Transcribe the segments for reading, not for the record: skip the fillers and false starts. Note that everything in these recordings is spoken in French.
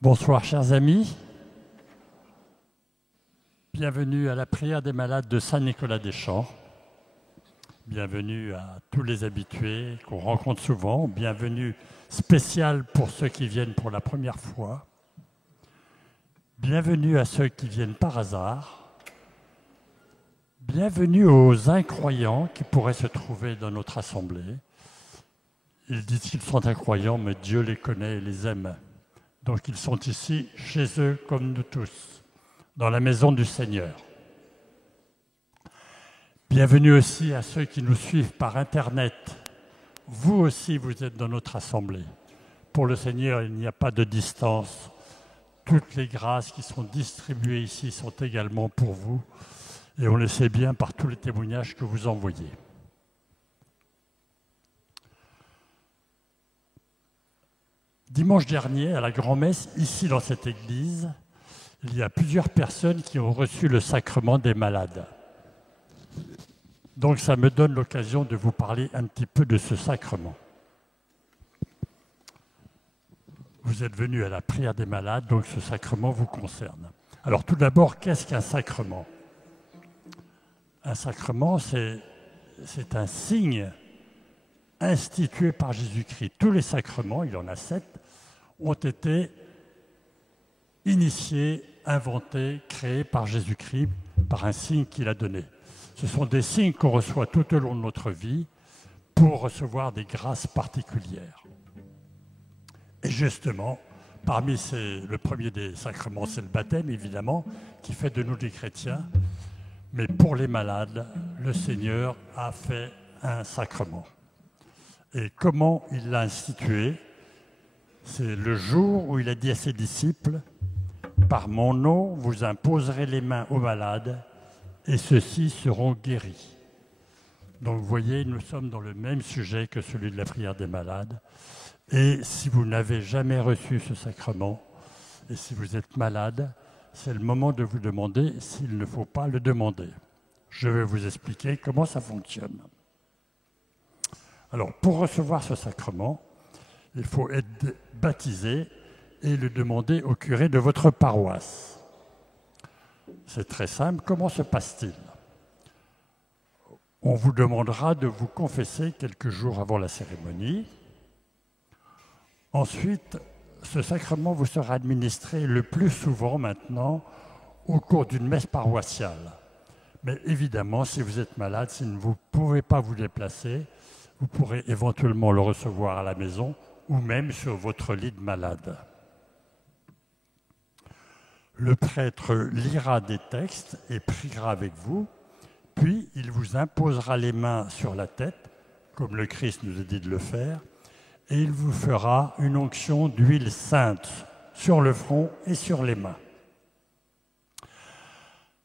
Bonsoir chers amis, bienvenue à la prière des malades de Saint-Nicolas-des-Champs, bienvenue à tous les habitués qu'on rencontre souvent, bienvenue spéciale pour ceux qui viennent pour la première fois, bienvenue à ceux qui viennent par hasard, bienvenue aux incroyants qui pourraient se trouver dans notre assemblée. Ils disent qu'ils sont incroyants, mais Dieu les connaît et les aime. Donc ils sont ici, chez eux, comme nous tous, dans la maison du Seigneur. Bienvenue aussi à ceux qui nous suivent par Internet. Vous aussi, vous êtes dans notre assemblée. Pour le Seigneur, il n'y a pas de distance. Toutes les grâces qui sont distribuées ici sont également pour vous. Et on le sait bien par tous les témoignages que vous envoyez. Dimanche dernier, à la grand-messe, ici dans cette église, il y a plusieurs personnes qui ont reçu le sacrement des malades. Donc ça me donne l'occasion de vous parler un petit peu de ce sacrement. Vous êtes venus à la prière des malades, donc ce sacrement vous concerne. Alors tout d'abord, qu'est-ce qu'un sacrement ? Un sacrement, c'est un signe institué par Jésus-Christ. Tous les sacrements, il y en a 7, ont été initiés, inventés, créés par Jésus-Christ, par un signe qu'il a donné. Ce sont des signes qu'on reçoit tout au long de notre vie pour recevoir des grâces particulières. Et justement, le premier des sacrements, c'est le baptême, évidemment, qui fait de nous des chrétiens. Mais pour les malades, le Seigneur a fait un sacrement. Et comment il l'a institué ? C'est le jour où il a dit à ses disciples « Par mon nom, vous imposerez les mains aux malades et ceux-ci seront guéris. » Donc vous voyez, nous sommes dans le même sujet que celui de la prière des malades. Et si vous n'avez jamais reçu ce sacrement, et si vous êtes malade, c'est le moment de vous demander s'il ne faut pas le demander. Je vais vous expliquer comment ça fonctionne. Alors, pour recevoir ce sacrement, il faut être baptisé et le demander au curé de votre paroisse. C'est très simple. Comment se passe-t-il ? On vous demandera de vous confesser quelques jours avant la cérémonie. Ensuite, ce sacrement vous sera administré le plus souvent maintenant au cours d'une messe paroissiale. Mais évidemment, si vous êtes malade, si vous ne pouvez pas vous déplacer, vous pourrez éventuellement le recevoir à la maison ou même sur votre lit de malade. Le prêtre lira des textes et priera avec vous, puis il vous imposera les mains sur la tête, comme le Christ nous a dit de le faire, et il vous fera une onction d'huile sainte sur le front et sur les mains.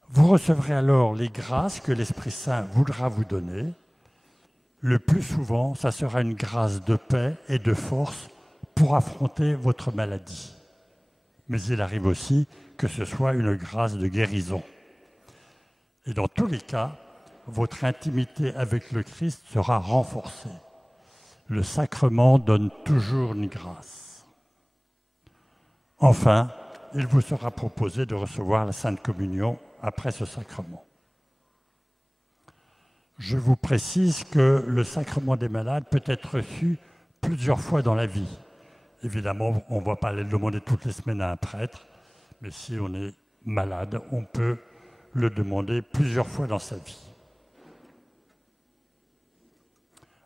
Vous recevrez alors les grâces que l'Esprit Saint voudra vous donner. Le plus souvent, ça sera une grâce de paix et de force pour affronter votre maladie. Mais il arrive aussi que ce soit une grâce de guérison. Et dans tous les cas, votre intimité avec le Christ sera renforcée. Le sacrement donne toujours une grâce. Enfin, il vous sera proposé de recevoir la Sainte Communion après ce sacrement. Je vous précise que le sacrement des malades peut être reçu plusieurs fois dans la vie. Évidemment, on ne va pas aller le demander toutes les semaines à un prêtre, mais si on est malade, on peut le demander plusieurs fois dans sa vie.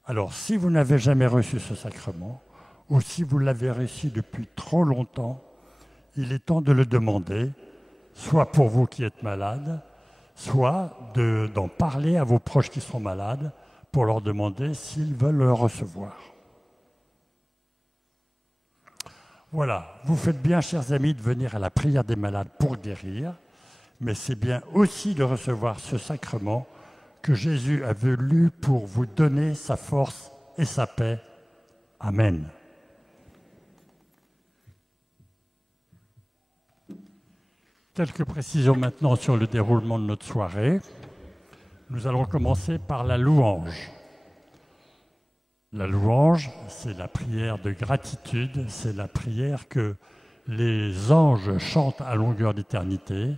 Alors, si vous n'avez jamais reçu ce sacrement, ou si vous l'avez reçu depuis trop longtemps, il est temps de le demander, soit pour vous qui êtes malade, soit d'en parler à vos proches qui sont malades pour leur demander s'ils veulent le recevoir. Voilà, vous faites bien, chers amis, de venir à la prière des malades pour guérir, mais c'est bien aussi de recevoir ce sacrement que Jésus a voulu pour vous donner sa force et sa paix. Amen. Quelques précisions maintenant sur le déroulement de notre soirée. Nous allons commencer par la louange. La louange, c'est la prière de gratitude, c'est la prière que les anges chantent à longueur d'éternité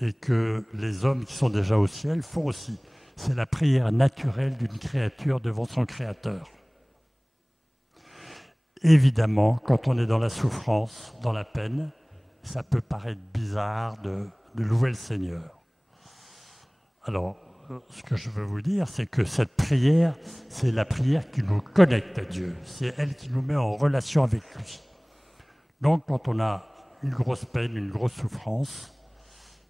et que les hommes qui sont déjà au ciel font aussi. C'est la prière naturelle d'une créature devant son Créateur. Évidemment, quand on est dans la souffrance, dans la peine, ça peut paraître bizarre de louer le Seigneur. Alors, ce que je veux vous dire, c'est que cette prière, c'est la prière qui nous connecte à Dieu. C'est elle qui nous met en relation avec lui. Donc, quand on a une grosse peine, une grosse souffrance,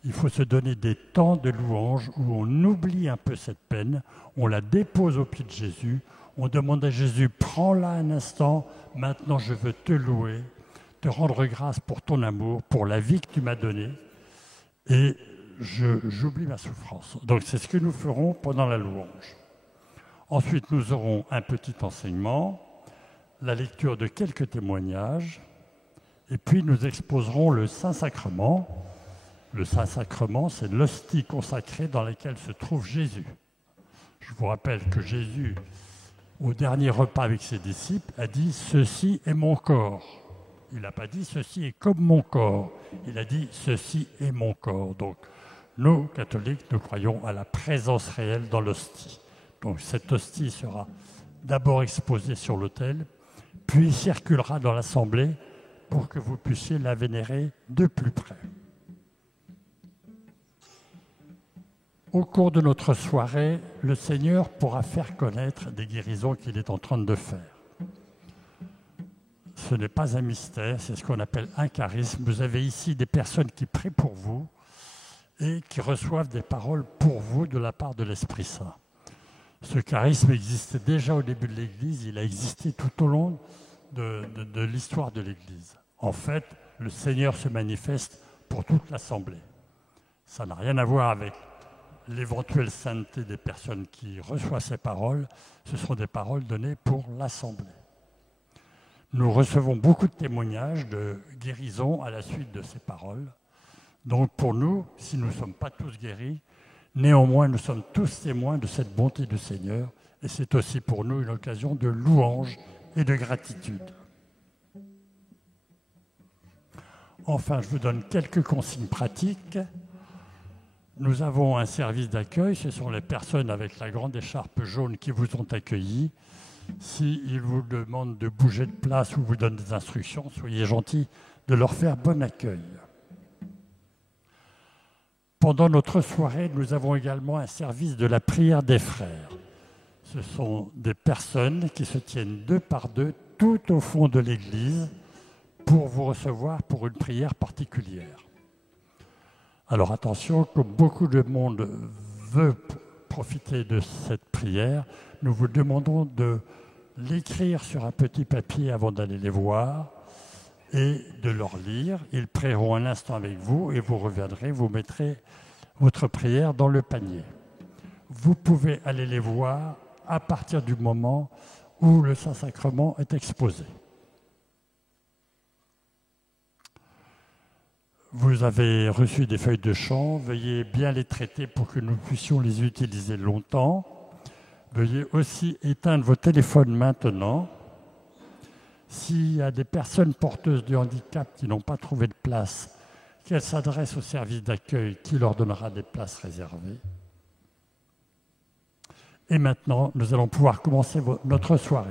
il faut se donner des temps de louange où on oublie un peu cette peine, on la dépose au pied de Jésus, on demande à Jésus, prends-la un instant, maintenant je veux te louer, te rendre grâce pour ton amour, pour la vie que tu m'as donnée, et j'oublie ma souffrance. Donc c'est ce que nous ferons pendant la louange. Ensuite, nous aurons un petit enseignement, la lecture de quelques témoignages, et puis nous exposerons le Saint-Sacrement. Le Saint-Sacrement, c'est l'hostie consacrée dans laquelle se trouve Jésus. Je vous rappelle que Jésus, au dernier repas avec ses disciples, a dit « Ceci est mon corps ». Il n'a pas dit « Ceci est comme mon corps ». Il a dit « Ceci est mon corps ». Donc, nous, catholiques, nous croyons à la présence réelle dans l'hostie. Donc, cette hostie sera d'abord exposée sur l'autel, puis circulera dans l'assemblée pour que vous puissiez la vénérer de plus près. Au cours de notre soirée, le Seigneur pourra faire connaître des guérisons qu'il est en train de faire. Ce n'est pas un mystère, c'est ce qu'on appelle un charisme. Vous avez ici des personnes qui prient pour vous et qui reçoivent des paroles pour vous de la part de l'Esprit Saint. Ce charisme existait déjà au début de l'Église, il a existé tout au long de l'histoire de l'Église. En fait, le Seigneur se manifeste pour toute l'Assemblée. Ça n'a rien à voir avec l'éventuelle sainteté des personnes qui reçoivent ces paroles. Ce sont des paroles données pour l'Assemblée. Nous recevons beaucoup de témoignages de guérison à la suite de ces paroles. Donc pour nous, si nous ne sommes pas tous guéris, néanmoins nous sommes tous témoins de cette bonté du Seigneur et c'est aussi pour nous une occasion de louange et de gratitude. Enfin, je vous donne quelques consignes pratiques. Nous avons un service d'accueil, ce sont les personnes avec la grande écharpe jaune qui vous ont accueillis. S'ils vous demandent de bouger de place ou vous donnent des instructions, soyez gentils de leur faire bon accueil. Pendant notre soirée, nous avons également un service de la prière des frères. Ce sont des personnes qui se tiennent deux par deux tout au fond de l'église pour vous recevoir pour une prière particulière. Alors attention, comme beaucoup de monde veut profiter de cette prière, nous vous demandons de l'écrire sur un petit papier avant d'aller les voir et de leur lire. Ils prieront un instant avec vous et vous reviendrez, vous mettrez votre prière dans le panier. Vous pouvez aller les voir à partir du moment où le Saint-Sacrement est exposé. Vous avez reçu des feuilles de chant, veuillez bien les traiter pour que nous puissions les utiliser longtemps. Veuillez aussi éteindre vos téléphones maintenant. S'il y a des personnes porteuses de handicap qui n'ont pas trouvé de place, qu'elles s'adressent au service d'accueil qui leur donnera des places réservées. Et maintenant, nous allons pouvoir commencer notre soirée.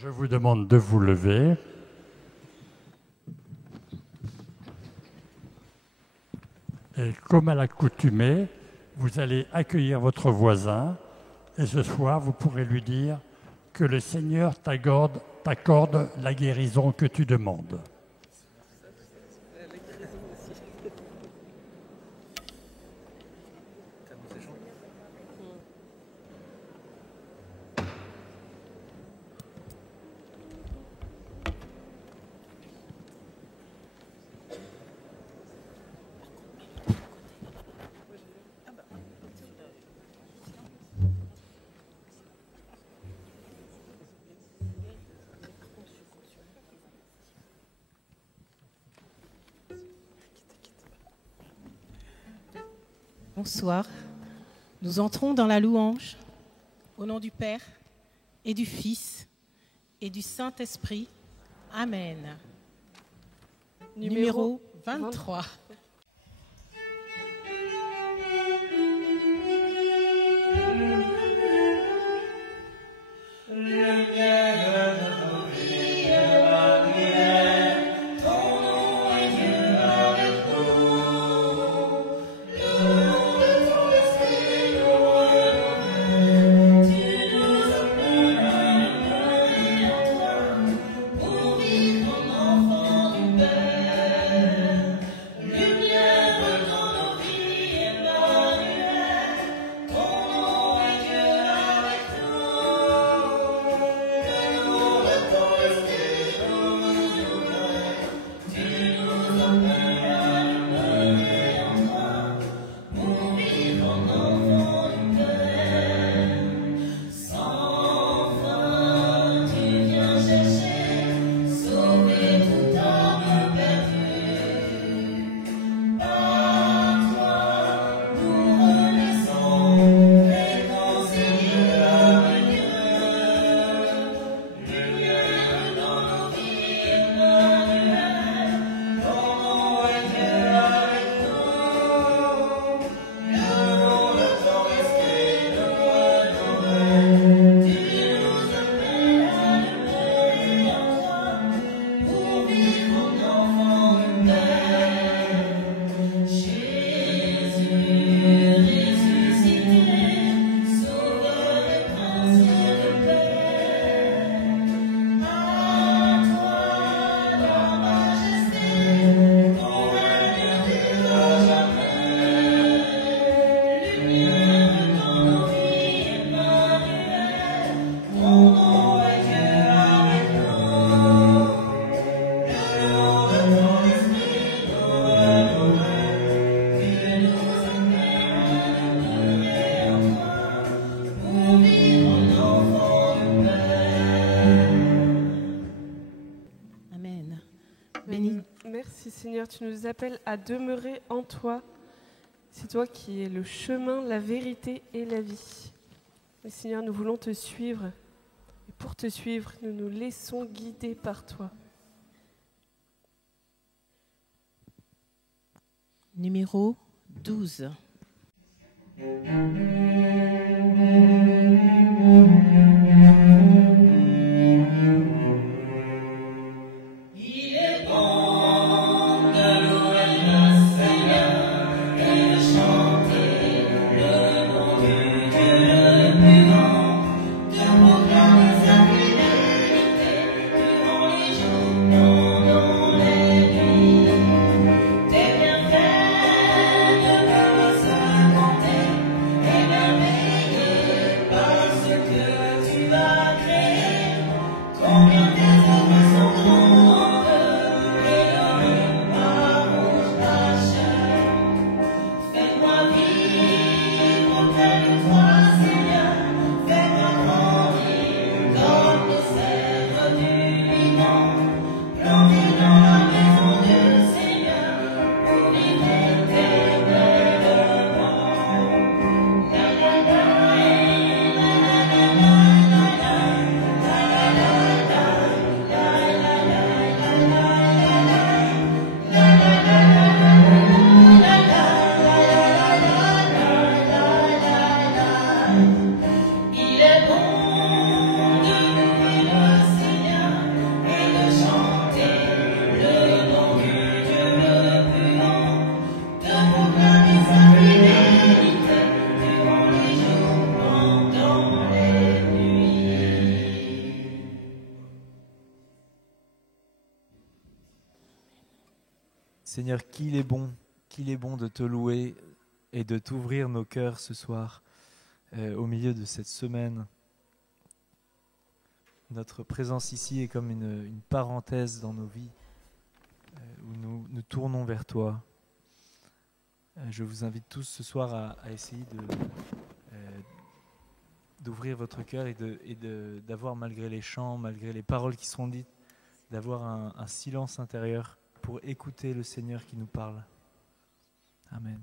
Je vous demande de vous lever. Et comme à l'accoutumée, vous allez accueillir votre voisin et ce soir, vous pourrez lui dire que le Seigneur t'accorde la guérison que tu demandes. Bonsoir. Nous entrons dans la louange au nom du Père et du Fils et du Saint-Esprit. Amen. numéro 23. Merci Seigneur, tu nous appelles à demeurer en toi. C'est toi qui es le chemin, la vérité et la vie. Et Seigneur, nous voulons te suivre. Et pour te suivre, nous nous laissons guider par toi. Numéro 12. Seigneur, qu'il est bon de te louer et de t'ouvrir nos cœurs ce soir au milieu de cette semaine. Notre présence ici est comme une parenthèse dans nos vies où nous tournons vers toi. Je vous invite tous ce soir à essayer d'ouvrir votre cœur et d'avoir, malgré les chants, malgré les paroles qui seront dites, d'avoir un silence intérieur pour écouter le Seigneur qui nous parle. Amen.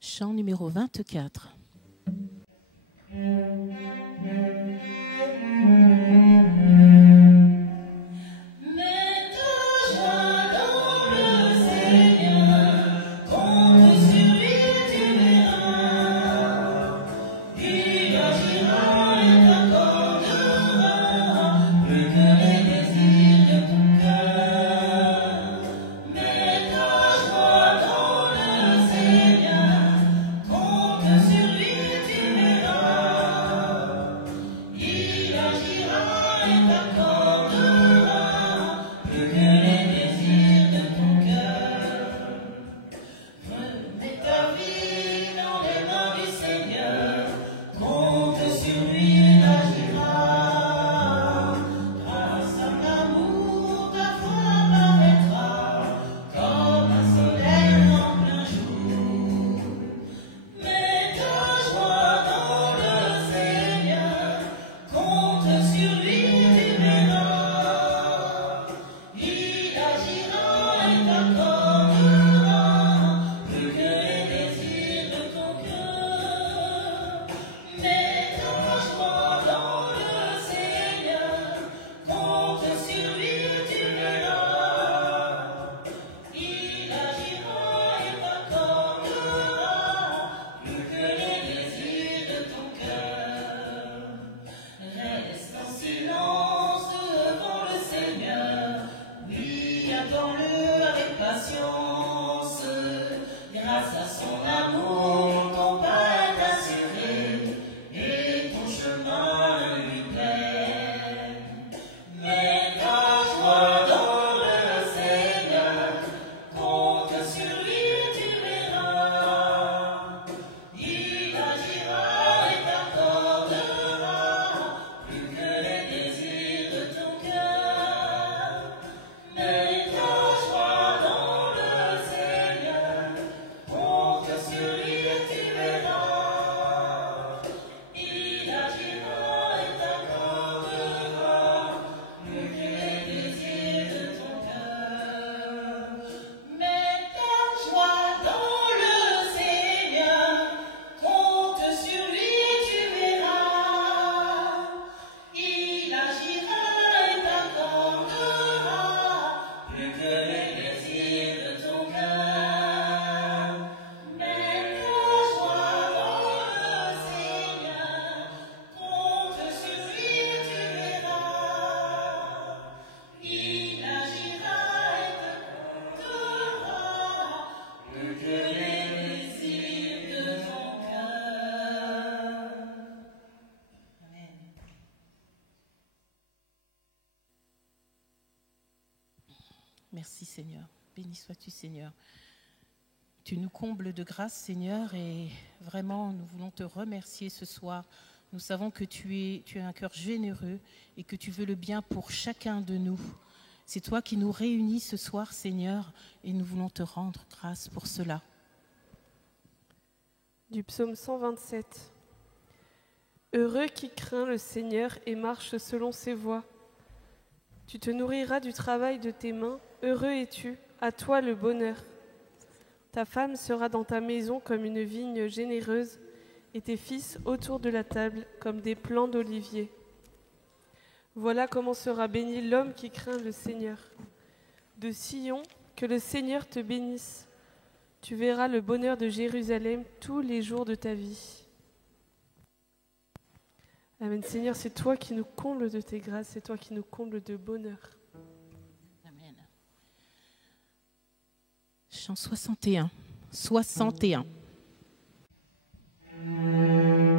Chant numéro 24. Attends-le avec patience, grâce à son amour, ton pas est assuré, et ton chemin lui plaît. Mets ta joie dans le Seigneur, compte sur lui, tu verras. Il agira et t'accordera plus que les désirs de ton cœur. Mets ta joie dans le Seigneur, compte sur lui et tu verras. Il agira et t'accordera plus que les désirs de ton cœur. Mets ta joie dans le Seigneur, compte sur lui et tu verras. Il agira et t'accordera plus que les désirs de ton cœur. Mets ta joie dans le Seigneur, compte sur lui et tu verras. Il agira et t'accordera plus que les désirs de ton cœur. Amen. Merci Seigneur. Béni sois-tu Seigneur. Tu nous combles de grâce Seigneur et vraiment nous voulons te remercier ce soir. Nous savons que tu as un cœur généreux et que tu veux le bien pour chacun de nous. C'est toi qui nous réunis ce soir Seigneur et nous voulons te rendre grâce pour cela. Du psaume 127. Heureux qui craint le Seigneur et marche selon ses voies. Tu te nourriras du travail de tes mains, heureux es-tu, à toi le bonheur. Ta femme sera dans ta maison comme une vigne généreuse, et tes fils autour de la table comme des plants d'olivier. Voilà comment sera béni l'homme qui craint le Seigneur. De Sion, que le Seigneur te bénisse. Tu verras le bonheur de Jérusalem tous les jours de ta vie. Amen. Seigneur, c'est toi qui nous combles de tes grâces, c'est toi qui nous combles de bonheur. Amen. Chant 61. 61. Amen.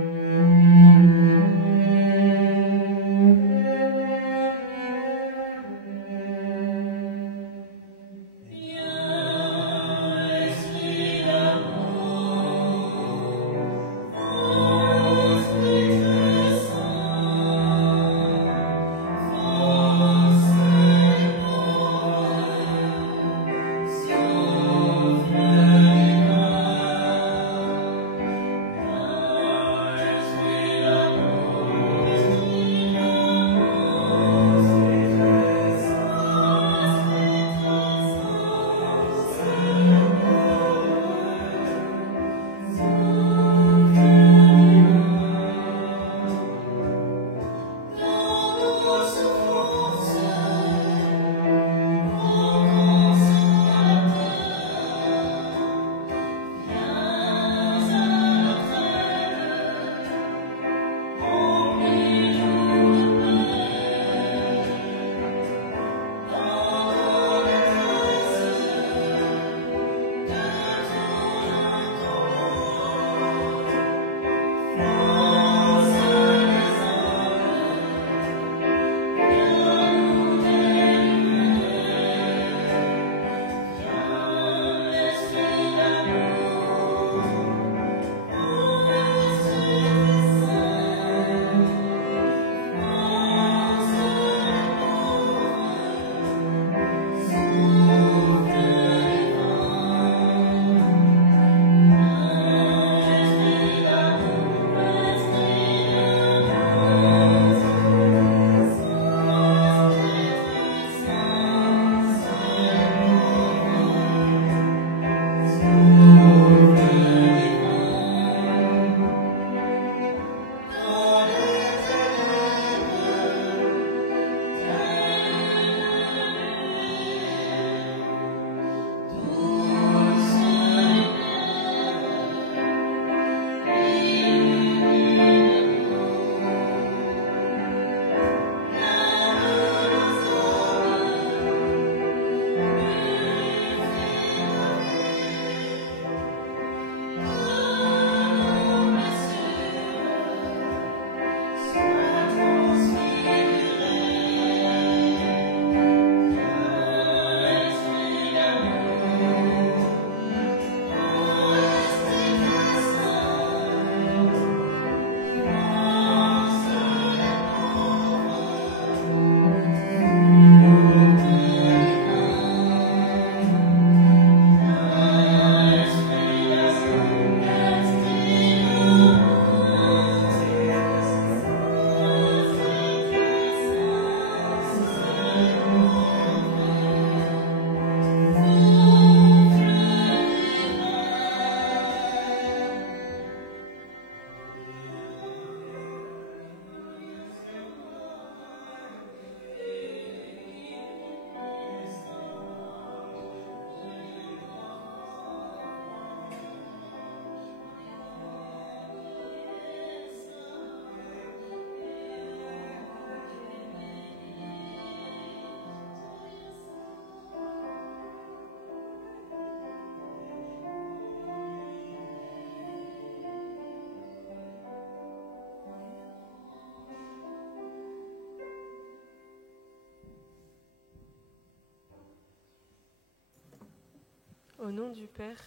Au nom du Père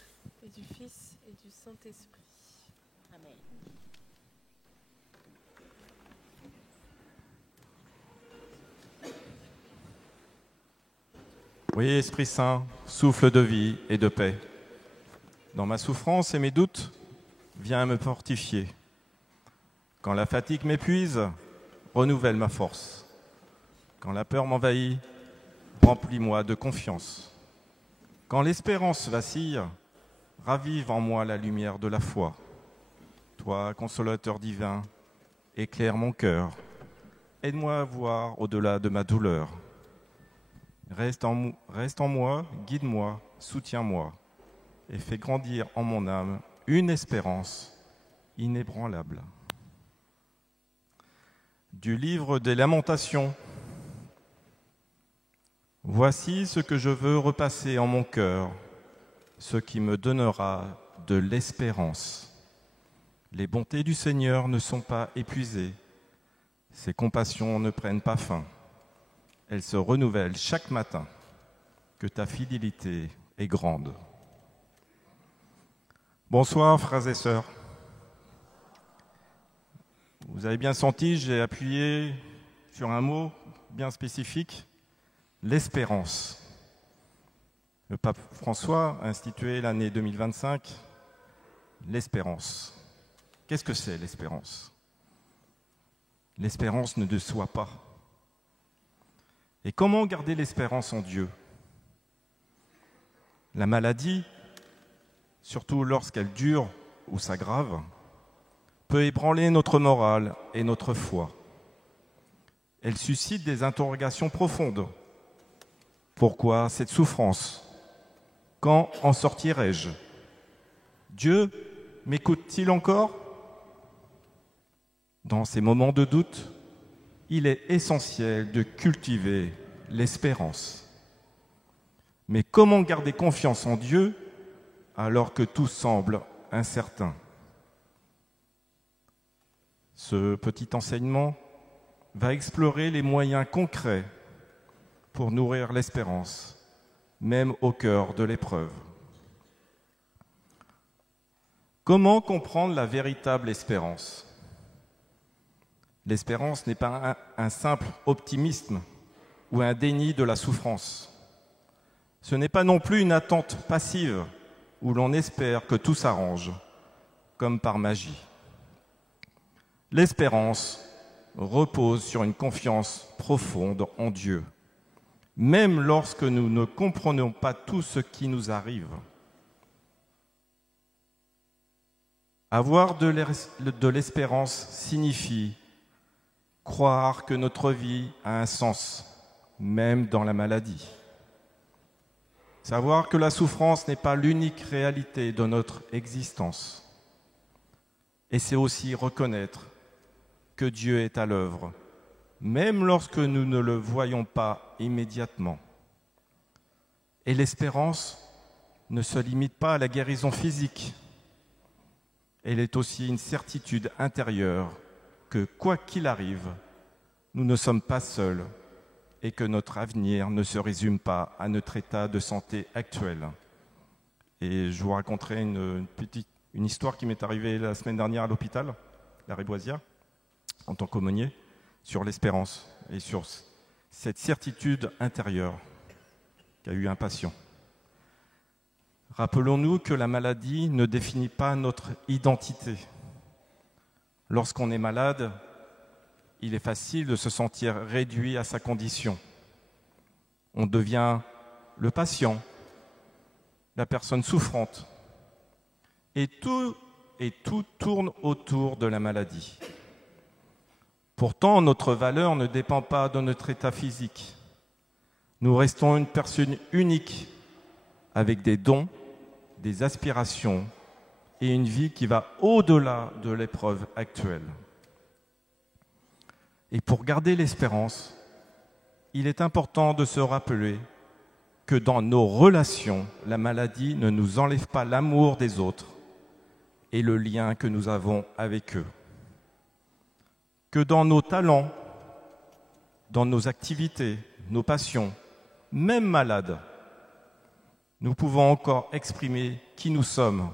et du Fils et du Saint-Esprit. Amen. Oui, Esprit Saint, souffle de vie et de paix. Dans ma souffrance et mes doutes, viens me fortifier. Quand la fatigue m'épuise, renouvelle ma force. Quand la peur m'envahit, remplis-moi de confiance. Quand l'espérance vacille, ravive en moi la lumière de la foi. Toi, consolateur divin, éclaire mon cœur. Aide-moi à voir au-delà de ma douleur. Reste en moi, guide-moi, soutiens-moi, et fais grandir en mon âme une espérance inébranlable. Du livre des Lamentations. Voici ce que je veux repasser en mon cœur, ce qui me donnera de l'espérance. Les bontés du Seigneur ne sont pas épuisées, ses compassions ne prennent pas fin. Elles se renouvellent chaque matin, que ta fidélité est grande. Bonsoir, frères et sœurs. Vous avez bien senti, j'ai appuyé sur un mot bien spécifique, l'espérance. Le pape François a institué l'année 2025 l'espérance. Qu'est-ce que c'est l'espérance ? L'espérance ne déçoit pas. Et comment garder l'espérance en Dieu ? La maladie, surtout lorsqu'elle dure ou s'aggrave, peut ébranler notre morale et notre foi. Elle suscite des interrogations profondes. Pourquoi cette souffrance ? Quand en sortirai-je ? Dieu m'écoute-t-il encore ? Dans ces moments de doute, il est essentiel de cultiver l'espérance. Mais comment garder confiance en Dieu alors que tout semble incertain ? Ce petit enseignement va explorer les moyens concrets pour nourrir l'espérance, même au cœur de l'épreuve. Comment comprendre la véritable espérance ? L'espérance n'est pas un simple optimisme ou un déni de la souffrance. Ce n'est pas non plus une attente passive où l'on espère que tout s'arrange, comme par magie. L'espérance repose sur une confiance profonde en Dieu, même lorsque nous ne comprenons pas tout ce qui nous arrive. Avoir de l'espérance signifie croire que notre vie a un sens, même dans la maladie. Savoir que la souffrance n'est pas l'unique réalité de notre existence. Et c'est aussi reconnaître que Dieu est à l'œuvre, même lorsque nous ne le voyons pas immédiatement. Et l'espérance ne se limite pas à la guérison physique. Elle est aussi une certitude intérieure que, quoi qu'il arrive, nous ne sommes pas seuls et que notre avenir ne se résume pas à notre état de santé actuel. Et je vous raconterai une histoire qui m'est arrivée la semaine dernière à l'hôpital, la Réboisière, en tant qu'aumônier, sur l'espérance et sur cette certitude intérieure qu'a eu un patient. Rappelons-nous que la maladie ne définit pas notre identité. Lorsqu'on est malade, il est facile de se sentir réduit à sa condition. On devient le patient, la personne souffrante. Et tout tourne autour de la maladie. Pourtant, notre valeur ne dépend pas de notre état physique. Nous restons une personne unique, avec des dons, des aspirations et une vie qui va au-delà de l'épreuve actuelle. Et pour garder l'espérance, il est important de se rappeler que dans nos relations, la maladie ne nous enlève pas l'amour des autres et le lien que nous avons avec eux. Que dans nos talents, dans nos activités, nos passions, même malades, nous pouvons encore exprimer qui nous sommes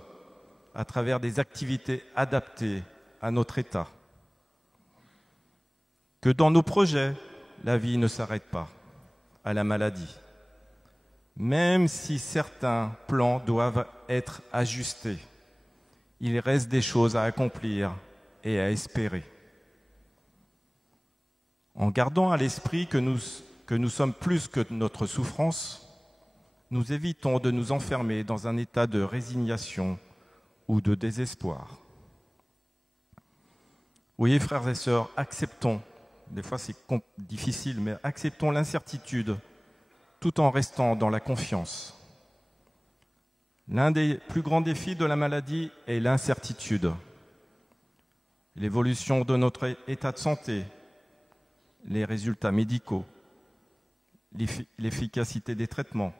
à travers des activités adaptées à notre état. Que dans nos projets, la vie ne s'arrête pas à la maladie, même si certains plans doivent être ajustés. Il reste des choses à accomplir et à espérer. En gardant à l'esprit que nous sommes plus que notre souffrance, nous évitons de nous enfermer dans un état de résignation ou de désespoir. Oui, frères et sœurs, acceptons, des fois c'est difficile, mais acceptons l'incertitude tout en restant dans la confiance. L'un des plus grands défis de la maladie est l'incertitude. L'évolution de notre état de santé, les résultats médicaux, l'efficacité des traitements.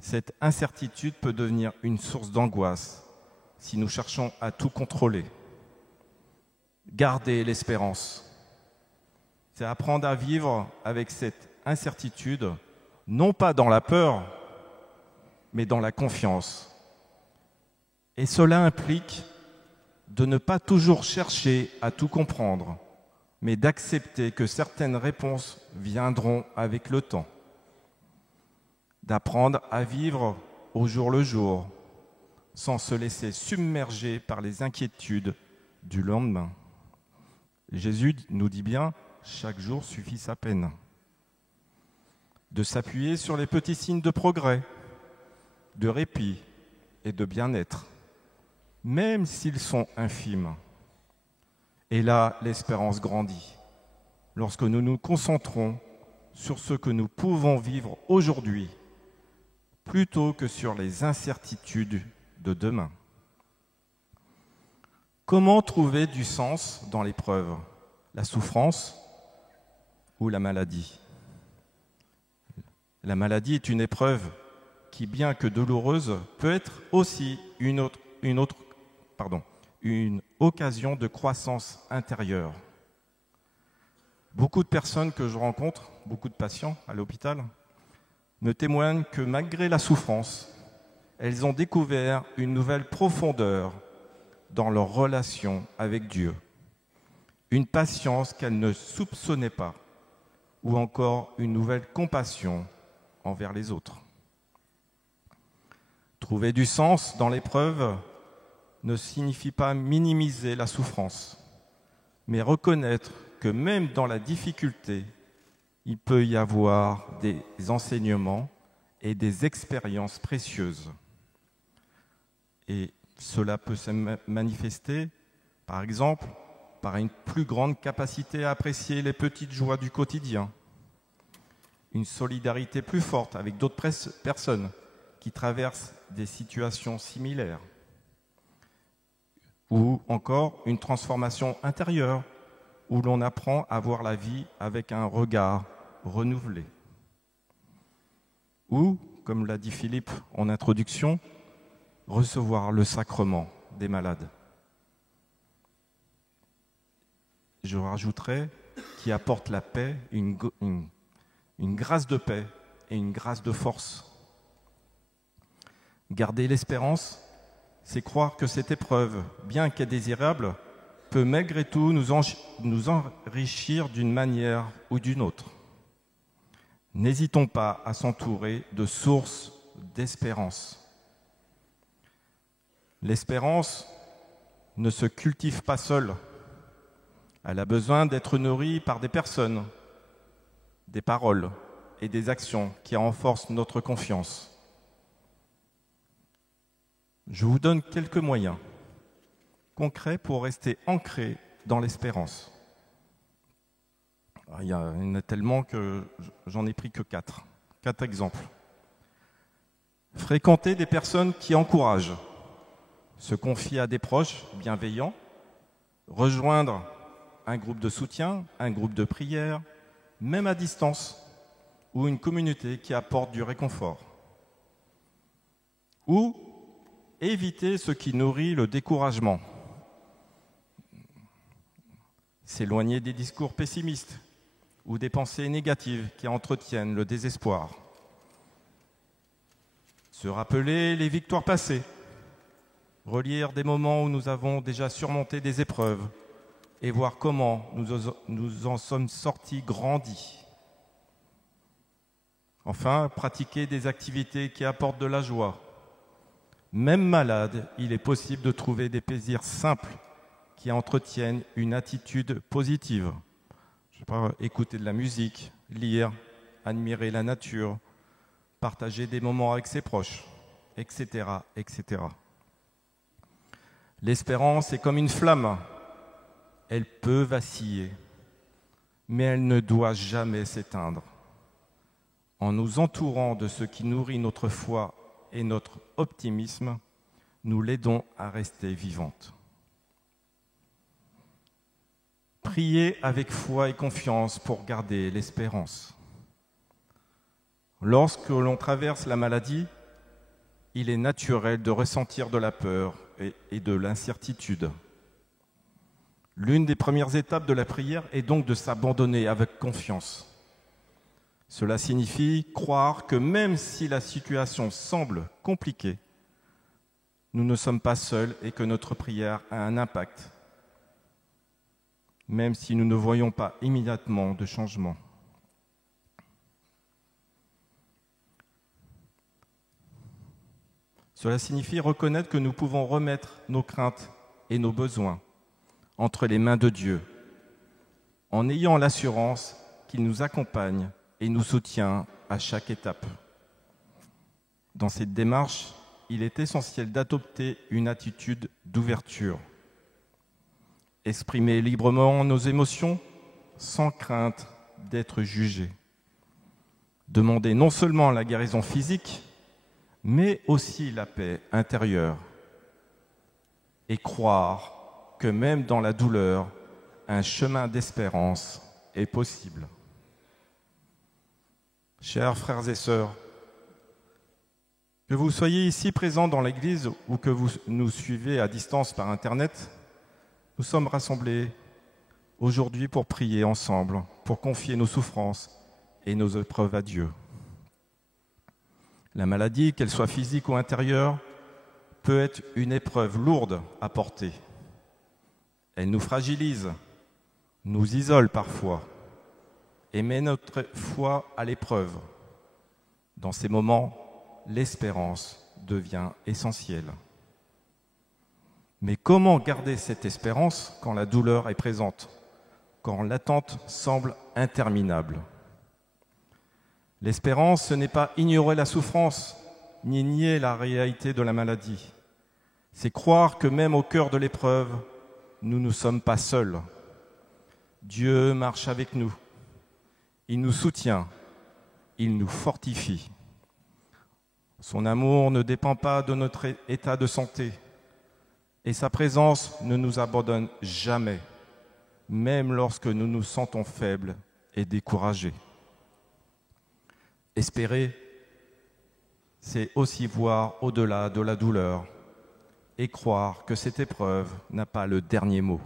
Cette incertitude peut devenir une source d'angoisse si nous cherchons à tout contrôler. Garder l'espérance, c'est apprendre à vivre avec cette incertitude, non pas dans la peur, mais dans la confiance. Et cela implique de ne pas toujours chercher à tout comprendre, mais d'accepter que certaines réponses viendront avec le temps. D'apprendre à vivre au jour le jour, sans se laisser submerger par les inquiétudes du lendemain. Jésus nous dit bien, chaque jour suffit sa peine. De s'appuyer sur les petits signes de progrès, de répit et de bien-être, même s'ils sont infimes. Et là, l'espérance grandit, lorsque nous nous concentrons sur ce que nous pouvons vivre aujourd'hui, plutôt que sur les incertitudes de demain. Comment trouver du sens dans l'épreuve, la souffrance ou la maladie? La maladie est une épreuve qui, bien que douloureuse, peut être aussi une occasion de croissance intérieure. Beaucoup de personnes que je rencontre, beaucoup de patients à l'hôpital, me témoignent que malgré la souffrance, elles ont découvert une nouvelle profondeur dans leur relation avec Dieu, une patience qu'elles ne soupçonnaient pas, ou encore une nouvelle compassion envers les autres. Trouver du sens dans l'épreuve ne signifie pas minimiser la souffrance, mais reconnaître que même dans la difficulté, il peut y avoir des enseignements et des expériences précieuses. Et cela peut se manifester, par exemple, par une plus grande capacité à apprécier les petites joies du quotidien, une solidarité plus forte avec d'autres personnes qui traversent des situations similaires, ou encore une transformation intérieure où l'on apprend à voir la vie avec un regard renouvelé. Ou, comme l'a dit Philippe en introduction, recevoir le sacrement des malades. Je rajouterai qui apporte la paix, une grâce de paix et une grâce de force. Garder l'espérance, c'est croire que cette épreuve, bien qu'indésirable, peut malgré tout nous enrichir d'une manière ou d'une autre. N'hésitons pas à s'entourer de sources d'espérance. L'espérance ne se cultive pas seule. Elle a besoin d'être nourrie par des personnes, des paroles et des actions qui renforcent notre confiance. Je vous donne quelques moyens concrets pour rester ancré dans l'espérance. Il y en a tellement que j'en ai pris que 4 exemples. Fréquenter des personnes qui encouragent, se confier à des proches bienveillants, rejoindre un groupe de soutien, un groupe de prière, même à distance, ou une communauté qui apporte du réconfort. Ou éviter ce qui nourrit le découragement. S'éloigner des discours pessimistes ou des pensées négatives qui entretiennent le désespoir. Se rappeler les victoires passées, relire des moments où nous avons déjà surmonté des épreuves et voir comment nous en sommes sortis grandis. Enfin, pratiquer des activités qui apportent de la joie. Même malade, il est possible de trouver des plaisirs simples qui entretiennent une attitude positive. Je sais pas, écouter de la musique, lire, admirer la nature, partager des moments avec ses proches, etc., etc. L'espérance est comme une flamme. Elle peut vaciller, mais elle ne doit jamais s'éteindre. En nous entourant de ce qui nourrit notre foi et notre optimisme, nous l'aidons à rester vivante. Priez avec foi et confiance pour garder l'espérance. Lorsque l'on traverse la maladie, il est naturel de ressentir de la peur et de l'incertitude. L'une des premières étapes de la prière est donc de s'abandonner avec confiance. Cela signifie croire que même si la situation semble compliquée, nous ne sommes pas seuls et que notre prière a un impact, même si nous ne voyons pas immédiatement de changement. Cela signifie reconnaître que nous pouvons remettre nos craintes et nos besoins entre les mains de Dieu, en ayant l'assurance qu'il nous accompagne et nous soutient à chaque étape. Dans cette démarche, il est essentiel d'adopter une attitude d'ouverture. Exprimer librement nos émotions sans crainte d'être jugés. Demander non seulement la guérison physique, mais aussi la paix intérieure. Et croire que même dans la douleur, un chemin d'espérance est possible. Chers frères et sœurs, que vous soyez ici présents dans l'Église ou que vous nous suivez à distance par Internet, nous sommes rassemblés aujourd'hui pour prier ensemble, pour confier nos souffrances et nos épreuves à Dieu. La maladie, qu'elle soit physique ou intérieure, peut être une épreuve lourde à porter. Elle nous fragilise, nous isole parfois et met notre foi à l'épreuve. Dans ces moments, l'espérance devient essentielle. Mais comment garder cette espérance quand la douleur est présente, quand l'attente semble interminable ? L'espérance, ce n'est pas ignorer la souffrance, ni nier la réalité de la maladie. C'est croire que même au cœur de l'épreuve, nous ne sommes pas seuls. Dieu marche avec nous. Il nous soutient. Il nous fortifie. Son amour ne dépend pas de notre état de santé. Et sa présence ne nous abandonne jamais, même lorsque nous nous sentons faibles et découragés. Espérer, c'est aussi voir au-delà de la douleur et croire que cette épreuve n'a pas le dernier mot.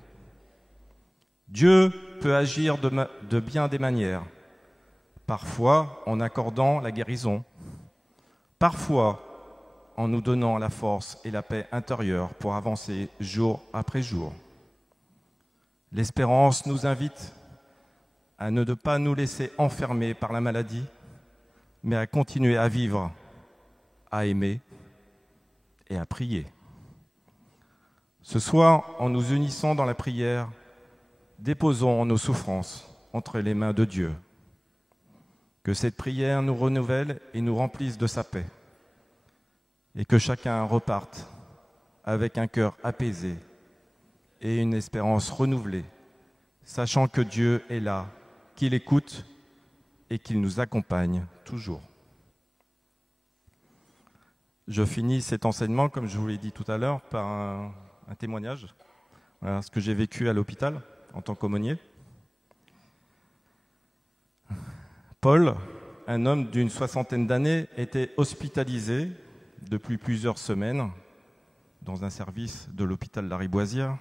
Dieu peut agir de bien des manières, parfois en accordant la guérison, parfois en nous donnant la force et la paix intérieure pour avancer jour après jour. L'espérance nous invite à ne pas nous laisser enfermer par la maladie, mais à continuer à vivre, à aimer et à prier. Ce soir, en nous unissant dans la prière, déposons nos souffrances entre les mains de Dieu. Que cette prière nous renouvelle et nous remplisse de sa paix. Et que chacun reparte avec un cœur apaisé et une espérance renouvelée, sachant que Dieu est là, qu'il écoute et qu'il nous accompagne toujours. Je finis cet enseignement, comme je vous l'ai dit tout à l'heure, par un témoignage. Voilà ce que j'ai vécu à l'hôpital en tant qu'aumônier. Paul, un homme d'une 60aine d'années, était hospitalisé depuis plusieurs semaines dans un service de l'hôpital Lariboisière.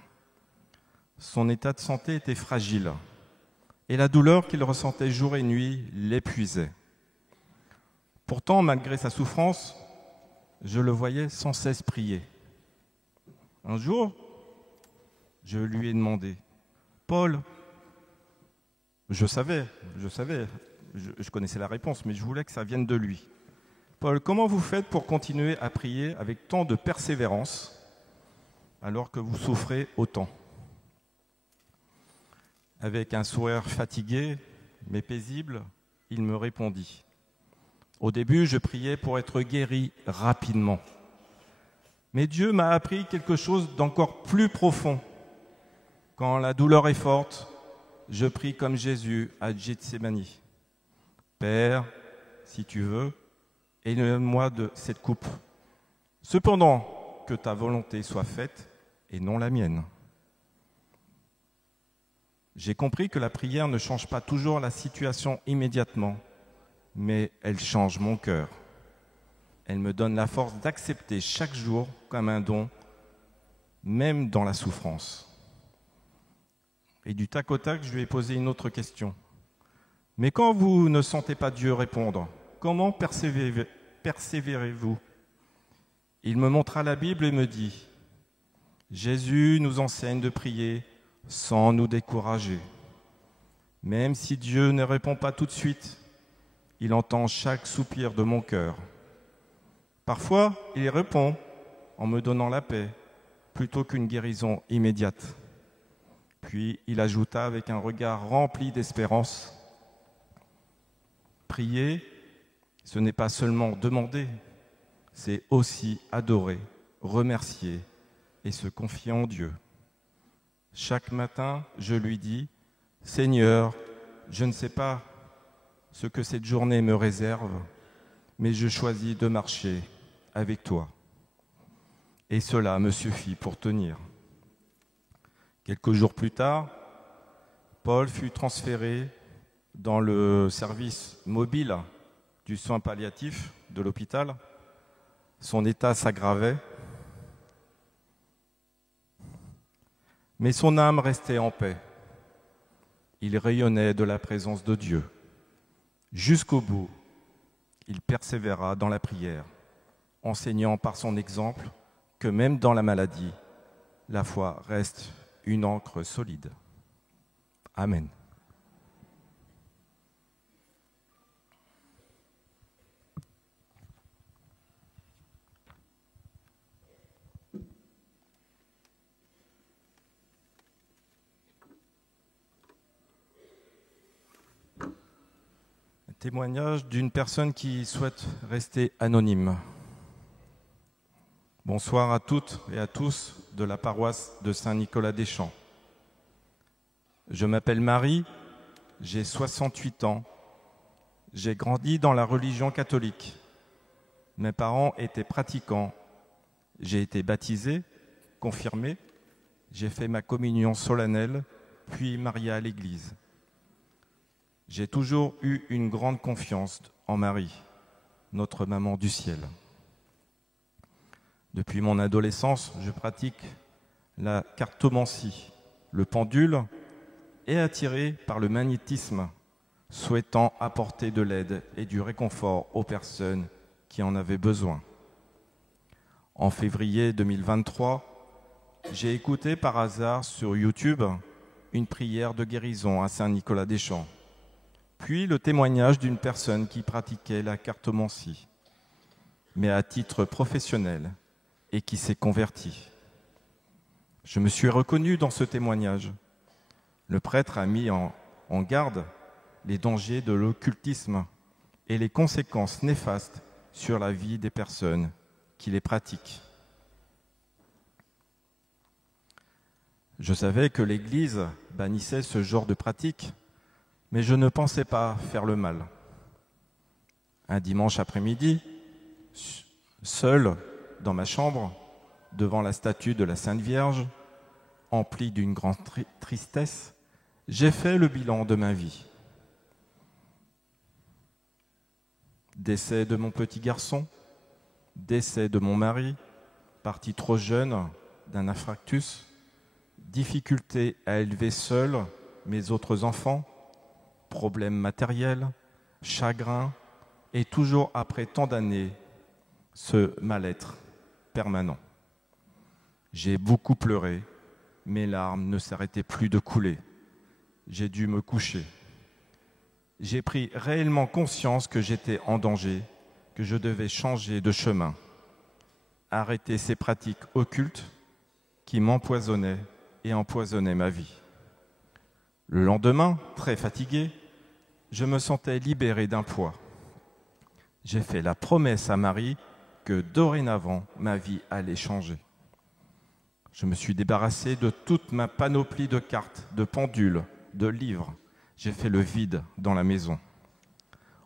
Son état de santé était fragile et la douleur qu'il ressentait jour et nuit l'épuisait. Pourtant, malgré sa souffrance, je le voyais sans cesse prier. Un jour, je lui ai demandé, « Paul, je connaissais la réponse, mais je voulais que ça vienne de lui. Paul, comment vous faites pour continuer à prier avec tant de persévérance alors que vous souffrez autant ?» Avec un sourire fatigué, mais paisible, il me répondit. Au début, je priais pour être guéri rapidement. Mais Dieu m'a appris quelque chose d'encore plus profond. Quand la douleur est forte, je prie comme Jésus à Gethsémani. Père, si tu veux, éloigne-moi de cette coupe. Cependant, que ta volonté soit faite et non la mienne. J'ai compris que la prière ne change pas toujours la situation immédiatement, mais elle change mon cœur. Elle me donne la force d'accepter chaque jour comme un don, même dans la souffrance. Et du tac au tac, je lui ai posé une autre question. Mais quand vous ne sentez pas Dieu répondre, comment persévérez-vous ? Il me montra la Bible et me dit, Jésus nous enseigne de prier sans nous décourager. Même si Dieu ne répond pas tout de suite, il entend chaque soupir de mon cœur. Parfois, il répond en me donnant la paix, plutôt qu'une guérison immédiate. Puis il ajouta avec un regard rempli d'espérance, « Prier, ce n'est pas seulement demander, c'est aussi adorer, remercier et se confier en Dieu. » Chaque matin, je lui dis, « Seigneur, je ne sais pas ce que cette journée me réserve, mais je choisis de marcher avec toi. » Et cela me suffit pour tenir. Quelques jours plus tard, Paul fut transféré dans le service mobile du soin palliatif de l'hôpital. Son état s'aggravait, mais son âme restait en paix. Il rayonnait de la présence de Dieu. Jusqu'au bout, il persévéra dans la prière, enseignant par son exemple que même dans la maladie, la foi reste une ancre solide. Amen. Témoignage d'une personne qui souhaite rester anonyme. Bonsoir à toutes et à tous de la paroisse de Saint-Nicolas-des-Champs. Je m'appelle Marie, j'ai 68 ans. J'ai grandi dans la religion catholique. Mes parents étaient pratiquants. J'ai été baptisé, confirmé. J'ai fait ma communion solennelle, puis marié à l'église. J'ai toujours eu une grande confiance en Marie, notre maman du ciel. Depuis mon adolescence, je pratique la cartomancie, le pendule, et attiré par le magnétisme, souhaitant apporter de l'aide et du réconfort aux personnes qui en avaient besoin. En février 2023, j'ai écouté par hasard sur YouTube une prière de guérison à Saint-Nicolas-des-Champs. Puis le témoignage d'une personne qui pratiquait la cartomancie, mais à titre professionnel, et qui s'est convertie. Je me suis reconnu dans ce témoignage. Le prêtre a mis en garde les dangers de l'occultisme et les conséquences néfastes sur la vie des personnes qui les pratiquent. Je savais que l'Église bannissait ce genre de pratique, mais je ne pensais pas faire le mal. Un dimanche après-midi, seul dans ma chambre, devant la statue de la Sainte Vierge, empli d'une grande tristesse, j'ai fait le bilan de ma vie. Décès de mon petit garçon, décès de mon mari, parti trop jeune d'un infarctus, difficulté à élever seul mes autres enfants, problèmes matériels, chagrin, et toujours après tant d'années, ce mal-être permanent. J'ai beaucoup pleuré, mes larmes ne s'arrêtaient plus de couler. J'ai dû me coucher. J'ai pris réellement conscience que j'étais en danger, que je devais changer de chemin, arrêter ces pratiques occultes qui m'empoisonnaient et empoisonnaient ma vie. Le lendemain, très fatigué, je me sentais libéré d'un poids. J'ai fait la promesse à Marie que dorénavant, ma vie allait changer. Je me suis débarrassé de toute ma panoplie de cartes, de pendules, de livres. J'ai fait le vide dans la maison.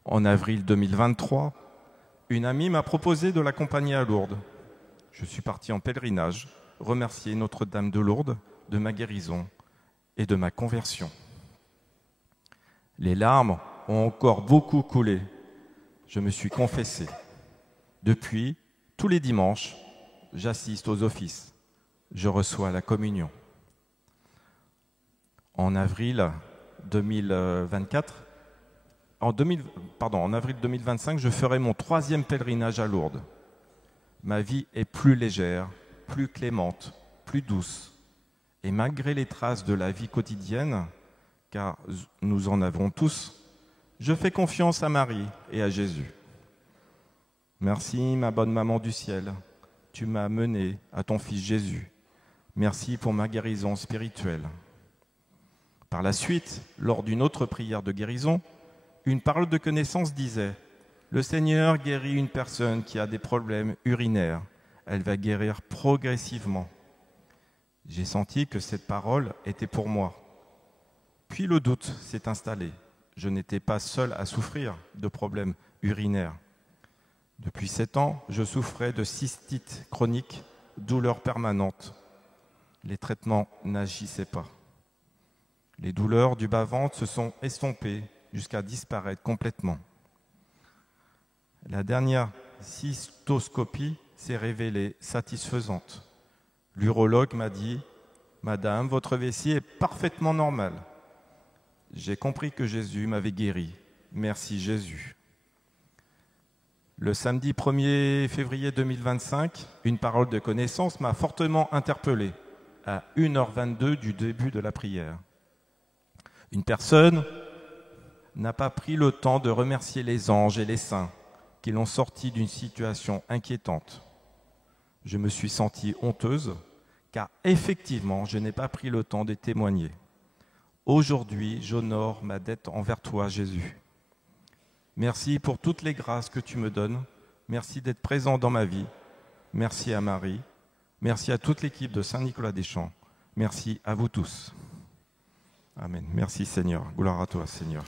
En avril 2023, une amie m'a proposé de l'accompagner à Lourdes. Je suis parti en pèlerinage, remercier Notre-Dame de Lourdes de ma guérison et de ma conversion. Les larmes ont encore beaucoup coulé. Je me suis confessé. Depuis, tous les dimanches, j'assiste aux offices. Je reçois la communion. En avril 2025, je ferai mon 3e pèlerinage à Lourdes. Ma vie est plus légère, plus clémente, plus douce. Et malgré les traces de la vie quotidienne, car nous en avons tous, je fais confiance à Marie et à Jésus. Merci, ma bonne maman du ciel. Tu m'as mené à ton fils Jésus. Merci pour ma guérison spirituelle. Par la suite, lors d'une autre prière de guérison, une parole de connaissance disait « Le Seigneur guérit une personne qui a des problèmes urinaires. Elle va guérir progressivement. » J'ai senti que cette parole était pour moi. Puis le doute s'est installé. Je n'étais pas seul à souffrir de problèmes urinaires. Depuis 7 ans, je souffrais de cystite chronique, douleurs permanentes. Les traitements n'agissaient pas. Les douleurs du bas-ventre se sont estompées jusqu'à disparaître complètement. La dernière cystoscopie s'est révélée satisfaisante. L'urologue m'a dit « Madame, votre vessie est parfaitement normale. » J'ai compris que Jésus m'avait guéri. Merci Jésus. Le samedi 1er février 2025, une parole de connaissance m'a fortement interpellé à 1h22 du début de la prière. Une personne n'a pas pris le temps de remercier les anges et les saints qui l'ont sorti d'une situation inquiétante. Je me suis sentie honteuse car effectivement, je n'ai pas pris le temps de témoigner. Aujourd'hui, j'honore ma dette envers toi, Jésus. Merci pour toutes les grâces que tu me donnes. Merci d'être présent dans ma vie. Merci à Marie. Merci à toute l'équipe de Saint-Nicolas-des-Champs. Merci à vous tous. Amen. Merci Seigneur. Gloire à toi, Seigneur.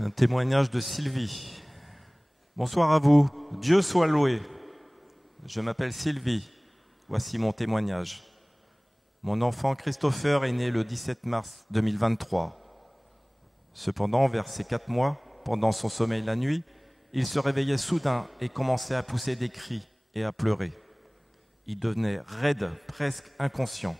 Un témoignage de Sylvie. Bonsoir à vous. Dieu soit loué. Je m'appelle Sylvie. Voici mon témoignage. Mon enfant Christopher est né le 17 mars 2023. Cependant, vers ses 4 mois, pendant son sommeil la nuit, il se réveillait soudain et commençait à pousser des cris et à pleurer. Il devenait raide, presque inconscient.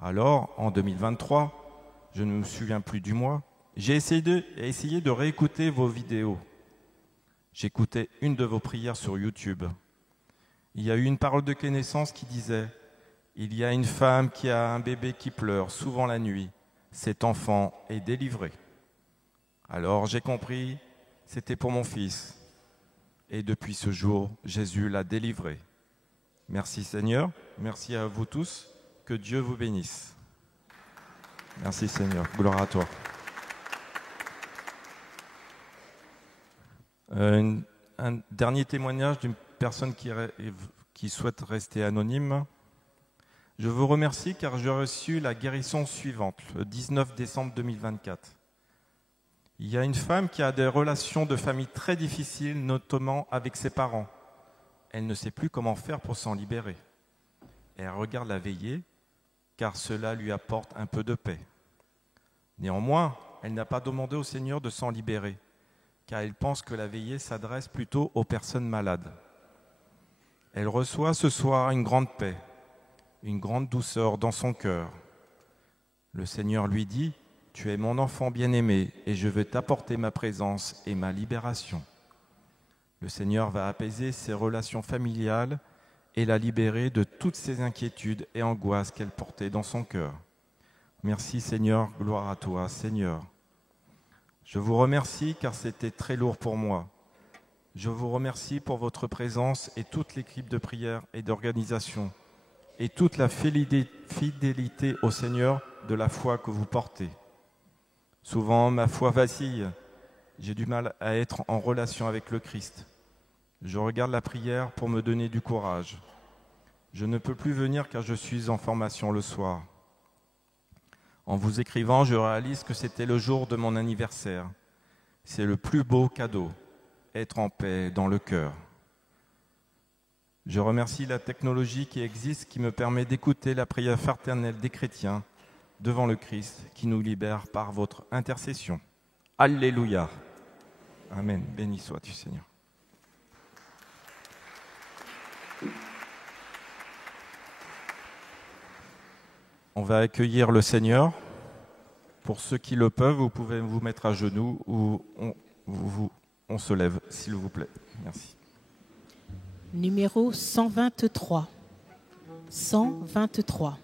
Alors, en 2023, je ne me souviens plus du mois, j'ai essayé de réécouter vos vidéos. J'écoutais une de vos prières sur YouTube. Il y a eu une parole de connaissance qui disait « Il y a une femme qui a un bébé qui pleure, souvent la nuit. Cet enfant est délivré. » Alors j'ai compris, c'était pour mon fils. Et depuis ce jour, Jésus l'a délivré. Merci Seigneur, merci à vous tous, que Dieu vous bénisse. Merci Seigneur, gloire à toi. Un dernier témoignage d'une personne qui souhaite rester anonyme. Je vous remercie car j'ai reçu la guérison suivante, le 19 décembre 2024. Il y a une femme qui a des relations de famille très difficiles, notamment avec ses parents. Elle ne sait plus comment faire pour s'en libérer. Elle regarde la veillée car cela lui apporte un peu de paix. Néanmoins, elle n'a pas demandé au Seigneur de s'en libérer car elle pense que la veillée s'adresse plutôt aux personnes malades. Elle reçoit ce soir une grande paix, une grande douceur dans son cœur. Le Seigneur lui dit Tu es mon enfant bien-aimé et je veux t'apporter ma présence et ma libération. Le Seigneur va apaiser ses relations familiales et la libérer de toutes ses inquiétudes et angoisses qu'elle portait dans son cœur. Merci Seigneur, gloire à toi Seigneur. Je vous remercie car c'était très lourd pour moi. Je vous remercie pour votre présence et toute l'équipe de prière et d'organisation et toute la fidélité au Seigneur de la foi que vous portez. Souvent, ma foi vacille. J'ai du mal à être en relation avec le Christ. Je regarde la prière pour me donner du courage. Je ne peux plus venir car je suis en formation le soir. En vous écrivant, je réalise que c'était le jour de mon anniversaire. C'est le plus beau cadeau, être en paix dans le cœur. Je remercie la technologie qui existe, qui me permet d'écouter la prière fraternelle des chrétiens devant le Christ, qui nous libère par votre intercession. Alléluia. Amen. Béni sois-tu, Seigneur. On va accueillir le Seigneur. Pour ceux qui le peuvent, vous pouvez vous mettre à genoux ou on se lève, s'il vous plaît. Merci. Numéro 123. 123.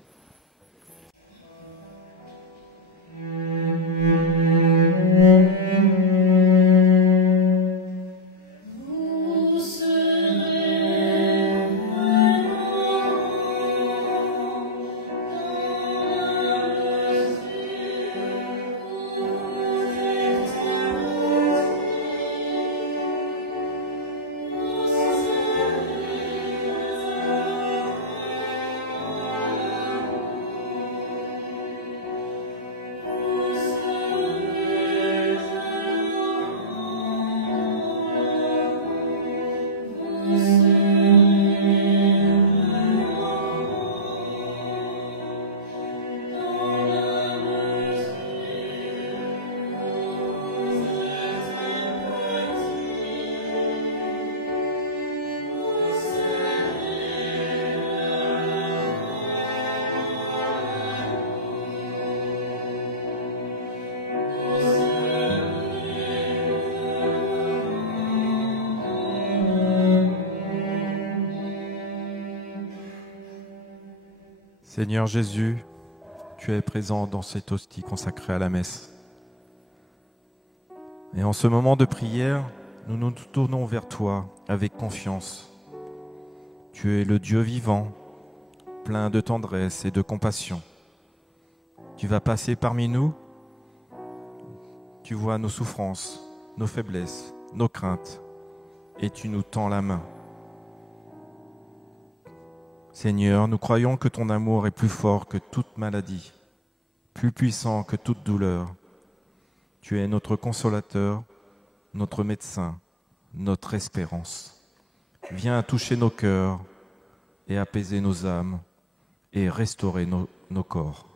Seigneur Jésus, tu es présent dans cette hostie consacrée à la messe. Et en ce moment de prière, nous nous tournons vers toi avec confiance. Tu es le Dieu vivant, plein de tendresse et de compassion. Tu vas passer parmi nous. Tu vois nos souffrances, nos faiblesses, nos craintes, et tu nous tends la main. Seigneur, nous croyons que ton amour est plus fort que toute maladie, plus puissant que toute douleur. Tu es notre consolateur, notre médecin, notre espérance. Viens toucher nos cœurs et apaiser nos âmes et restaurer nos corps.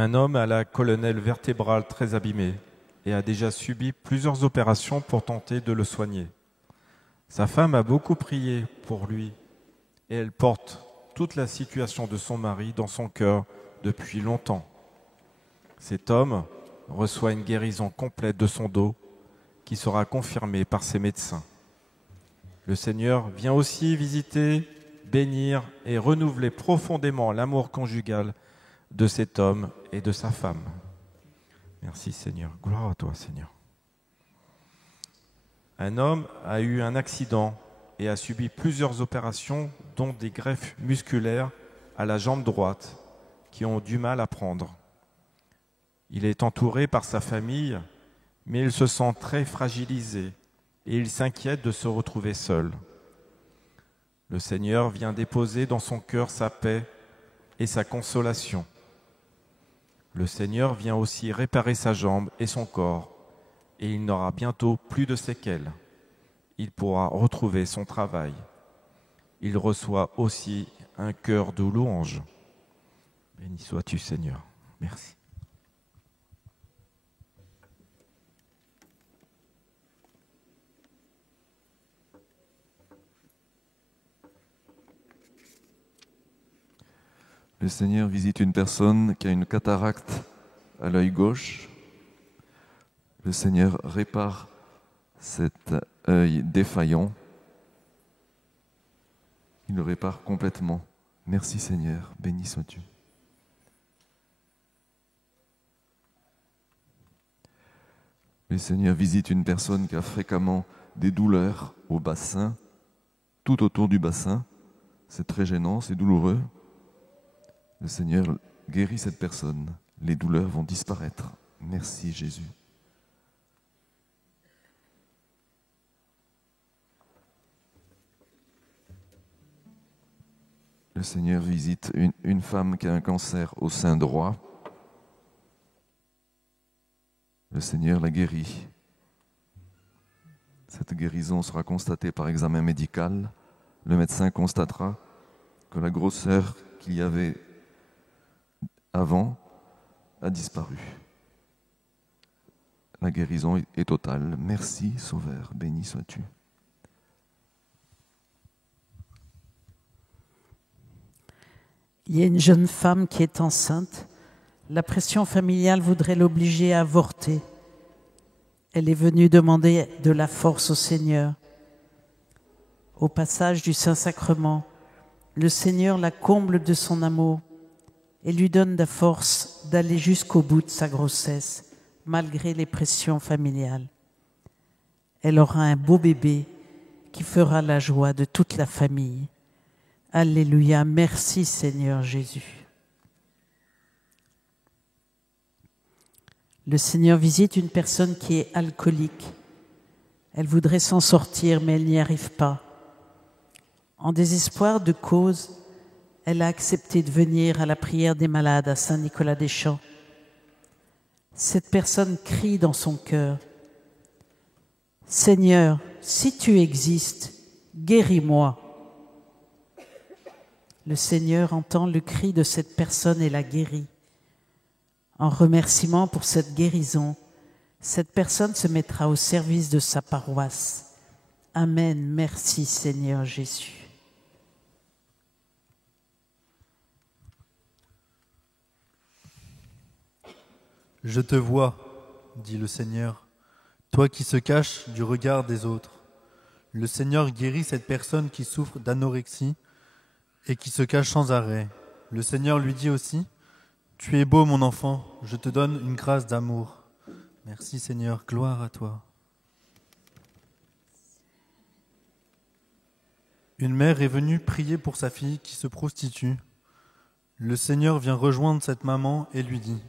Un homme a la colonne vertébrale très abîmée et a déjà subi plusieurs opérations pour tenter de le soigner. Sa femme a beaucoup prié pour lui et elle porte toute la situation de son mari dans son cœur depuis longtemps. Cet homme reçoit une guérison complète de son dos qui sera confirmée par ses médecins. Le Seigneur vient aussi visiter, bénir et renouveler profondément l'amour conjugal de cet homme et de sa femme. Merci Seigneur. Gloire à toi Seigneur. Un homme a eu un accident et a subi plusieurs opérations, dont des greffes musculaires à la jambe droite qui ont du mal à prendre. Il est entouré par sa famille, mais il se sent très fragilisé et il s'inquiète de se retrouver seul. Le Seigneur vient déposer dans son cœur sa paix et sa consolation. Le Seigneur vient aussi réparer sa jambe et son corps, et il n'aura bientôt plus de séquelles. Il pourra retrouver son travail. Il reçoit aussi un cœur de louange. Béni sois-tu, Seigneur. Merci. Le Seigneur visite une personne qui a une cataracte à l'œil gauche. Le Seigneur répare cet œil défaillant. Il le répare complètement. Merci Seigneur, béni sois-tu. Le Seigneur visite une personne qui a fréquemment des douleurs au bassin, tout autour du bassin. C'est très gênant, c'est douloureux. Le Seigneur guérit cette personne. Les douleurs vont disparaître. Merci Jésus. Le Seigneur visite une femme qui a un cancer au sein droit. Le Seigneur la guérit. Cette guérison sera constatée par examen médical. Le médecin constatera que la grosseur qu'il y avait avant a disparu. La guérison est totale. Merci, Sauveur, béni sois-tu. Il y a une jeune femme qui est enceinte. La pression familiale voudrait l'obliger à avorter. Elle est venue demander de la force au Seigneur. Au passage du Saint-Sacrement, le Seigneur la comble de son amour et lui donne la force d'aller jusqu'au bout de sa grossesse, malgré les pressions familiales. Elle aura un beau bébé qui fera la joie de toute la famille. Alléluia, merci Seigneur Jésus. Le Seigneur visite une personne qui est alcoolique. Elle voudrait s'en sortir, mais elle n'y arrive pas. En désespoir de cause, elle a accepté de venir à la prière des malades à Saint-Nicolas-des-Champs. Cette personne crie dans son cœur : « Seigneur, si tu existes, guéris-moi. » Le Seigneur entend le cri de cette personne et la guérit. En remerciement pour cette guérison, cette personne se mettra au service de sa paroisse. Amen. Merci Seigneur Jésus. Je te vois, dit le Seigneur, toi qui se caches du regard des autres. Le Seigneur guérit cette personne qui souffre d'anorexie et qui se cache sans arrêt. Le Seigneur lui dit aussi : tu es beau mon enfant, je te donne une grâce d'amour. Merci Seigneur, gloire à toi. Une mère est venue prier pour sa fille qui se prostitue. Le Seigneur vient rejoindre cette maman et lui dit :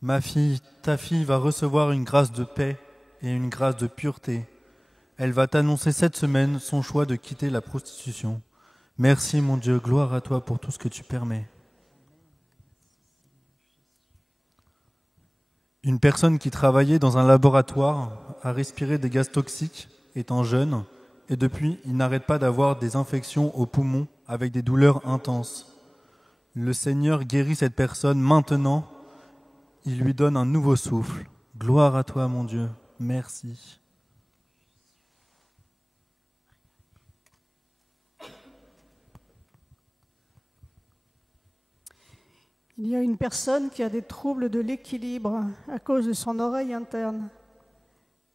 ma fille, ta fille va recevoir une grâce de paix et une grâce de pureté. Elle va t'annoncer cette semaine son choix de quitter la prostitution. Merci mon Dieu, gloire à toi pour tout ce que tu permets. Une personne qui travaillait dans un laboratoire a respiré des gaz toxiques étant jeune et depuis, il n'arrête pas d'avoir des infections aux poumons avec des douleurs intenses. Le Seigneur guérit cette personne maintenant Il lui donne un nouveau souffle. Gloire à toi, mon Dieu. Merci. Il y a une personne qui a des troubles de l'équilibre à cause de son oreille interne.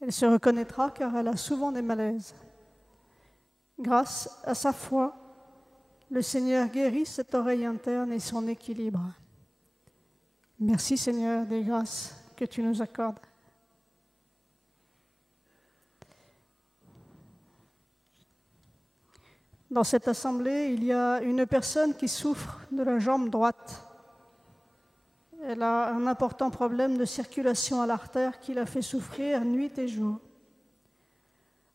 Elle se reconnaîtra car elle a souvent des malaises. Grâce à sa foi, le Seigneur guérit cette oreille interne et son équilibre. Merci Seigneur des grâces que tu nous accordes. Dans cette assemblée, il y a une personne qui souffre de la jambe droite. Elle a un important problème de circulation à l'artère qui la fait souffrir nuit et jour.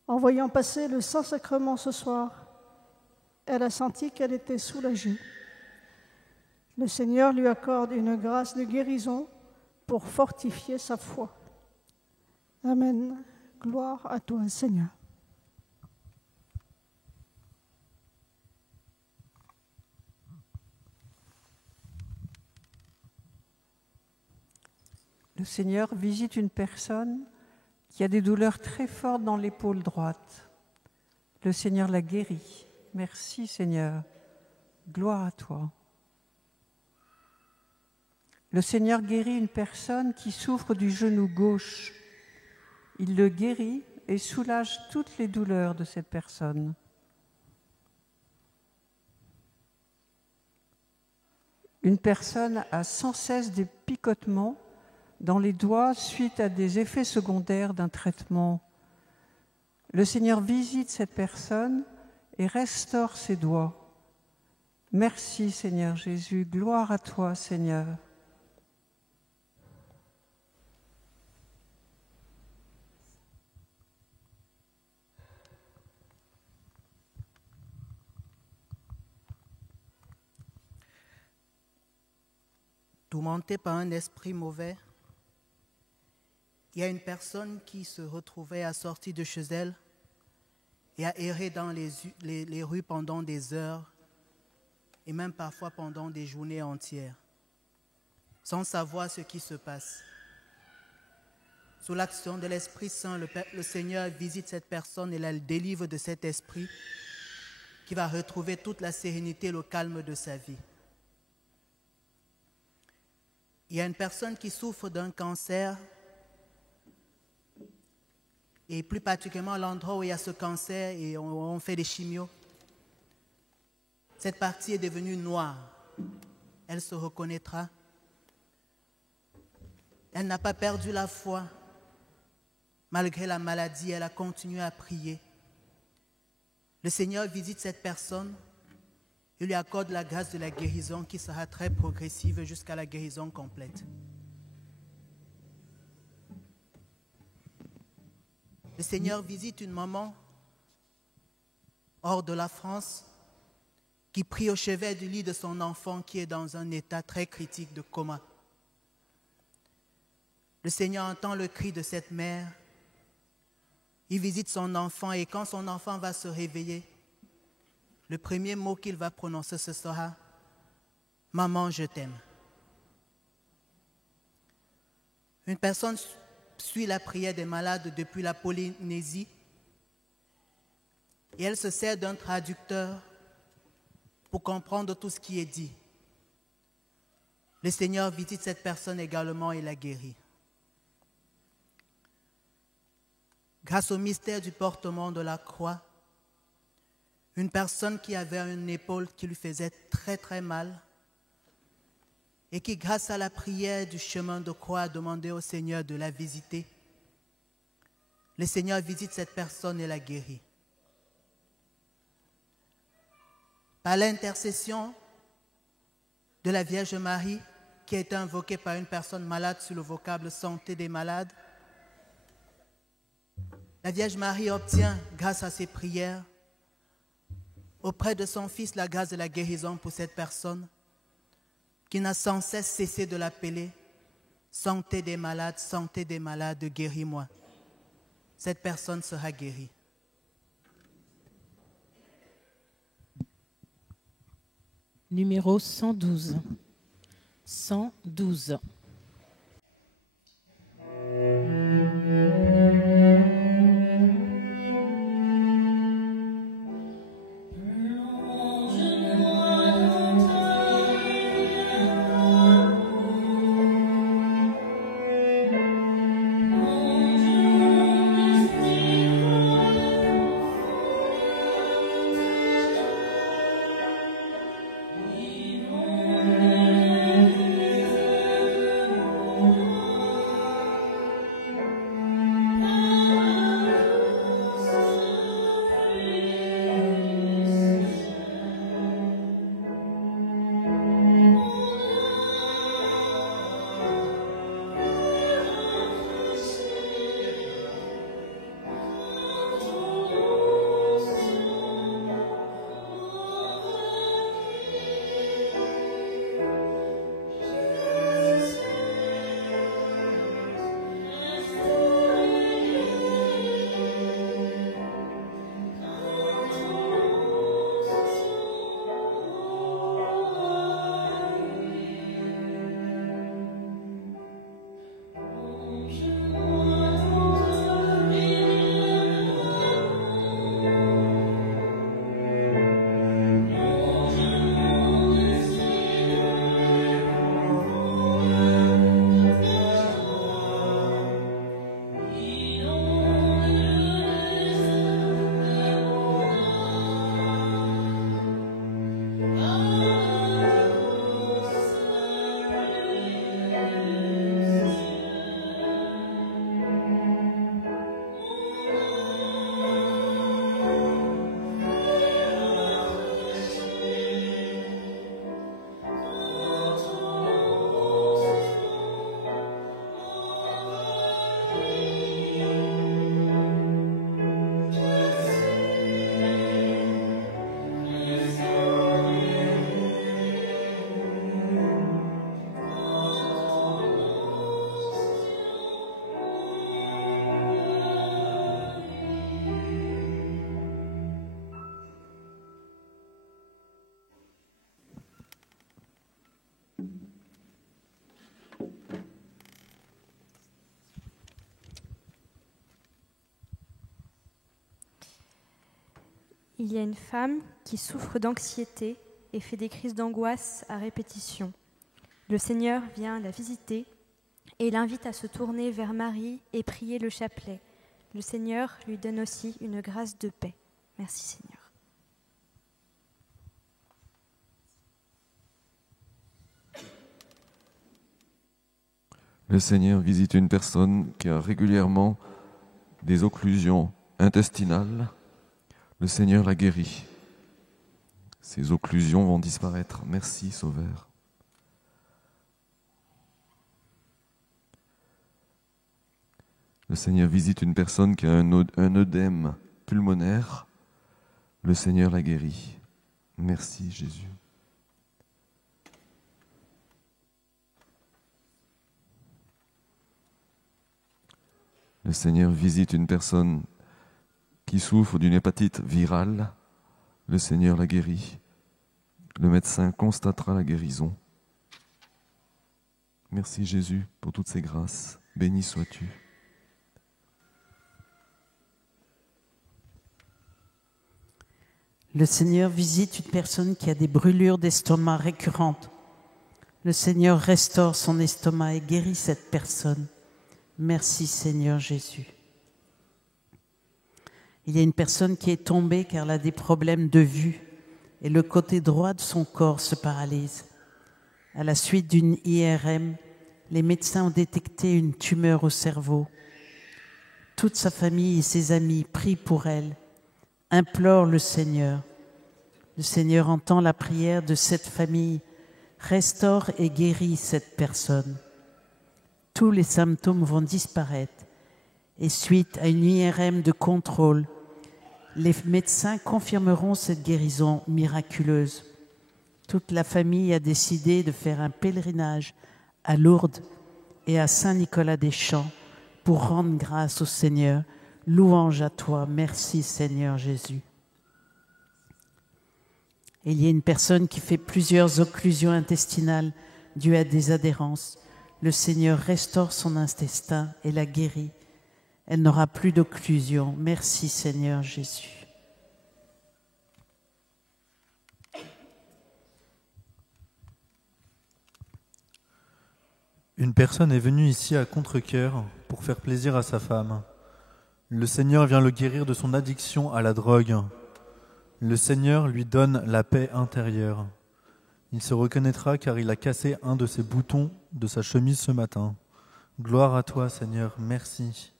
En voyant passer le Saint-Sacrement ce soir, elle a senti qu'elle était soulagée. Le Seigneur lui accorde une grâce de guérison pour fortifier sa foi. Amen. Gloire à toi, Seigneur. Le Seigneur visite une personne qui a des douleurs très fortes dans l'épaule droite. Le Seigneur la guérit. Merci Seigneur. Gloire à toi. Le Seigneur guérit une personne qui souffre du genou gauche. Il le guérit et soulage toutes les douleurs de cette personne. Une personne a sans cesse des picotements dans les doigts suite à des effets secondaires d'un traitement. Le Seigneur visite cette personne et restaure ses doigts. Merci Seigneur Jésus, gloire à toi Seigneur. Tourmentée par un esprit mauvais, il y a une personne qui se retrouvait assortie de chez elle et a erré dans les rues pendant des heures et même parfois pendant des journées entières, sans savoir ce qui se passe. Sous l'action de l'Esprit Saint, le Seigneur visite cette personne et la délivre de cet esprit qui va retrouver toute la sérénité et le calme de sa vie. Il y a une personne qui souffre d'un cancer et plus particulièrement l'endroit où il y a ce cancer et on fait des chimios. Cette partie est devenue noire. Elle se reconnaîtra. Elle n'a pas perdu la foi. Malgré la maladie, elle a continué à prier. Le Seigneur visite cette personne. Il lui accorde la grâce de la guérison qui sera très progressive jusqu'à la guérison complète. Le Seigneur visite une maman hors de la France qui prie au chevet du lit de son enfant qui est dans un état très critique de coma. Le Seigneur entend le cri de cette mère. Il visite son enfant et quand son enfant va se réveiller, le premier mot qu'il va prononcer, ce sera « Maman, je t'aime ». Une personne suit la prière des malades depuis la Polynésie et elle se sert d'un traducteur pour comprendre tout ce qui est dit. Le Seigneur visite cette personne également et la guérit. Grâce au mystère du portement de la croix, une personne qui avait une épaule qui lui faisait très très mal et qui, grâce à la prière du chemin de croix, a demandé au Seigneur de la visiter. Le Seigneur visite cette personne et la guérit. Par l'intercession de la Vierge Marie, qui a été invoquée par une personne malade sur le vocable santé des malades, la Vierge Marie obtient, grâce à ses prières, auprès de son Fils, la grâce de la guérison pour cette personne qui n'a sans cesse cessé de l'appeler « Santé des malades, guéris-moi ». Cette personne sera guérie. Numéro 112. 112. Il y a une femme qui souffre d'anxiété et fait des crises d'angoisse à répétition. Le Seigneur vient la visiter et l'invite à se tourner vers Marie et prier le chapelet. Le Seigneur lui donne aussi une grâce de paix. Merci Seigneur. Le Seigneur visite une personne qui a régulièrement des occlusions intestinales. Le Seigneur la guérit. Ces occlusions vont disparaître. Merci, Sauveur. Le Seigneur visite une personne qui a un œdème pulmonaire. Le Seigneur la guérit. Merci, Jésus. Le Seigneur visite une personne qui souffre d'une hépatite virale. Le Seigneur la guérit. Le médecin constatera la guérison. Merci Jésus pour toutes ces grâces. Béni sois-tu. Le Seigneur visite une personne qui a des brûlures d'estomac récurrentes. Le Seigneur restaure son estomac et guérit cette personne. Merci Seigneur Jésus. Il y a une personne qui est tombée car elle a des problèmes de vue et le côté droit de son corps se paralyse. À la suite d'une IRM, les médecins ont détecté une tumeur au cerveau. Toute sa famille et ses amis prient pour elle, implorent le Seigneur. Le Seigneur entend la prière de cette famille, restaure et guérit cette personne. Tous les symptômes vont disparaître et suite à une IRM de contrôle, les médecins confirmeront cette guérison miraculeuse. Toute la famille a décidé de faire un pèlerinage à Lourdes et à Saint-Nicolas-des-Champs pour rendre grâce au Seigneur. Louange à toi. Merci Seigneur Jésus. Et il y a une personne qui fait plusieurs occlusions intestinales dues à des adhérences. Le Seigneur restaure son intestin et la guérit. Elle n'aura plus d'occlusion. Merci Seigneur Jésus. Une personne est venue ici à contre-cœur pour faire plaisir à sa femme. Le Seigneur vient le guérir de son addiction à la drogue. Le Seigneur lui donne la paix intérieure. Il se reconnaîtra car il a cassé un de ses boutons de sa chemise ce matin. Gloire à toi, Seigneur, merci.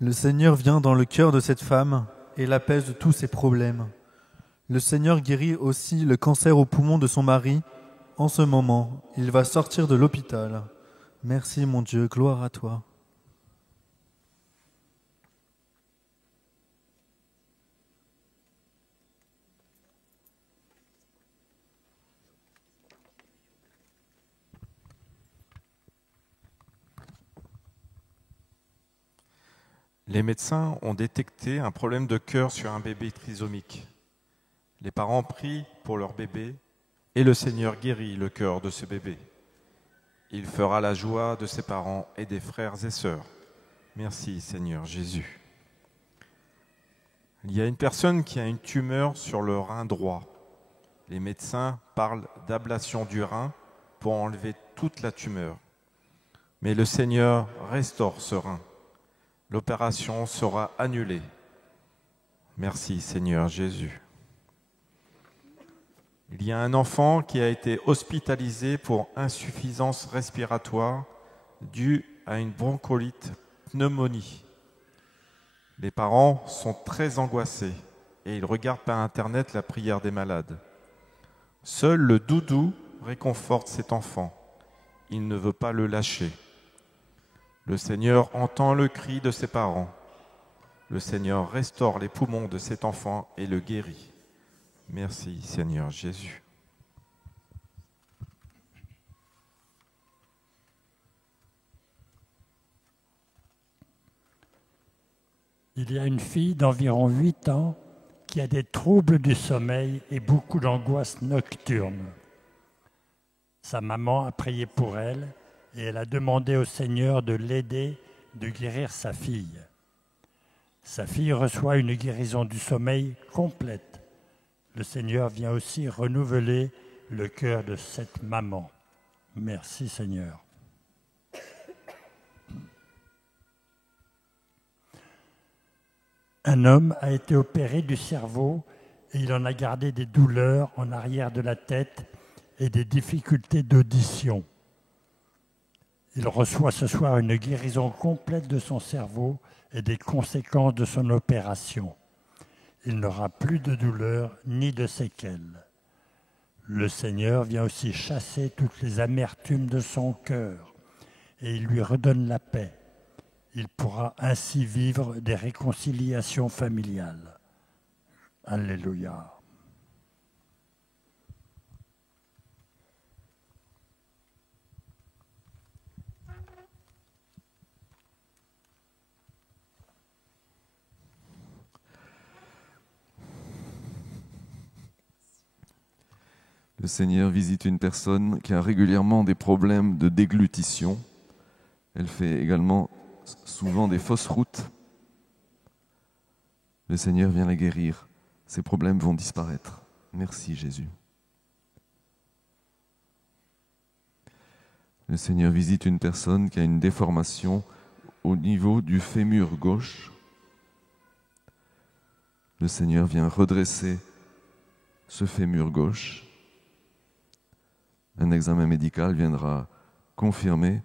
Le Seigneur vient dans le cœur de cette femme et l'apaise de tous ses problèmes. Le Seigneur guérit aussi le cancer au poumon de son mari. En ce moment, il va sortir de l'hôpital. Merci mon Dieu, gloire à toi. Les médecins ont détecté un problème de cœur sur un bébé trisomique. Les parents prient pour leur bébé et le Seigneur guérit le cœur de ce bébé. Il fera la joie de ses parents et des frères et sœurs. Merci Seigneur Jésus. Il y a une personne qui a une tumeur sur le rein droit. Les médecins parlent d'ablation du rein pour enlever toute la tumeur. Mais le Seigneur restaure ce rein. L'opération sera annulée. Merci Seigneur Jésus. Il y a un enfant qui a été hospitalisé pour insuffisance respiratoire due à une bronchiolite pneumonie. Les parents sont très angoissés et ils regardent par Internet la prière des malades. Seul le doudou réconforte cet enfant. Il ne veut pas le lâcher. Le Seigneur entend le cri de ses parents. Le Seigneur restaure les poumons de cet enfant et le guérit. Merci Seigneur Jésus. Il y a une fille d'environ 8 ans qui a des troubles du sommeil et beaucoup d'angoisse nocturne. Sa maman a prié pour elle et elle a demandé au Seigneur de l'aider de guérir sa fille. Sa fille reçoit une guérison du sommeil complète. Le Seigneur vient aussi renouveler le cœur de cette maman. Merci Seigneur. Un homme a été opéré du cerveau et il en a gardé des douleurs en arrière de la tête et des difficultés d'audition. Il reçoit ce soir une guérison complète de son cerveau et des conséquences de son opération. Il n'aura plus de douleurs ni de séquelles. Le Seigneur vient aussi chasser toutes les amertumes de son cœur et il lui redonne la paix. Il pourra ainsi vivre des réconciliations familiales. Alléluia. Le Seigneur visite une personne qui a régulièrement des problèmes de déglutition. Elle fait également souvent des fausses routes. Le Seigneur vient la guérir. Ces problèmes vont disparaître. Merci Jésus. Le Seigneur visite une personne qui a une déformation au niveau du fémur gauche. Le Seigneur vient redresser ce fémur gauche. Un examen médical viendra confirmer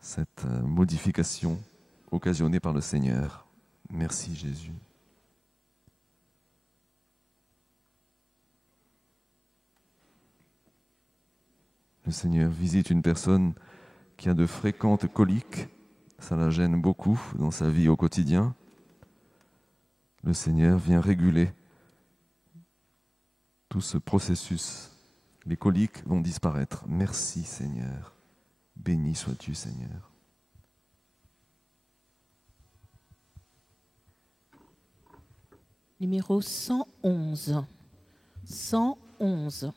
cette modification occasionnée par le Seigneur. Merci Jésus. Le Seigneur visite une personne qui a de fréquentes coliques. Ça la gêne beaucoup dans sa vie au quotidien. Le Seigneur vient réguler tout ce processus. Les coliques vont disparaître. Merci Seigneur. Béni sois-tu Seigneur. numéro 111. 111.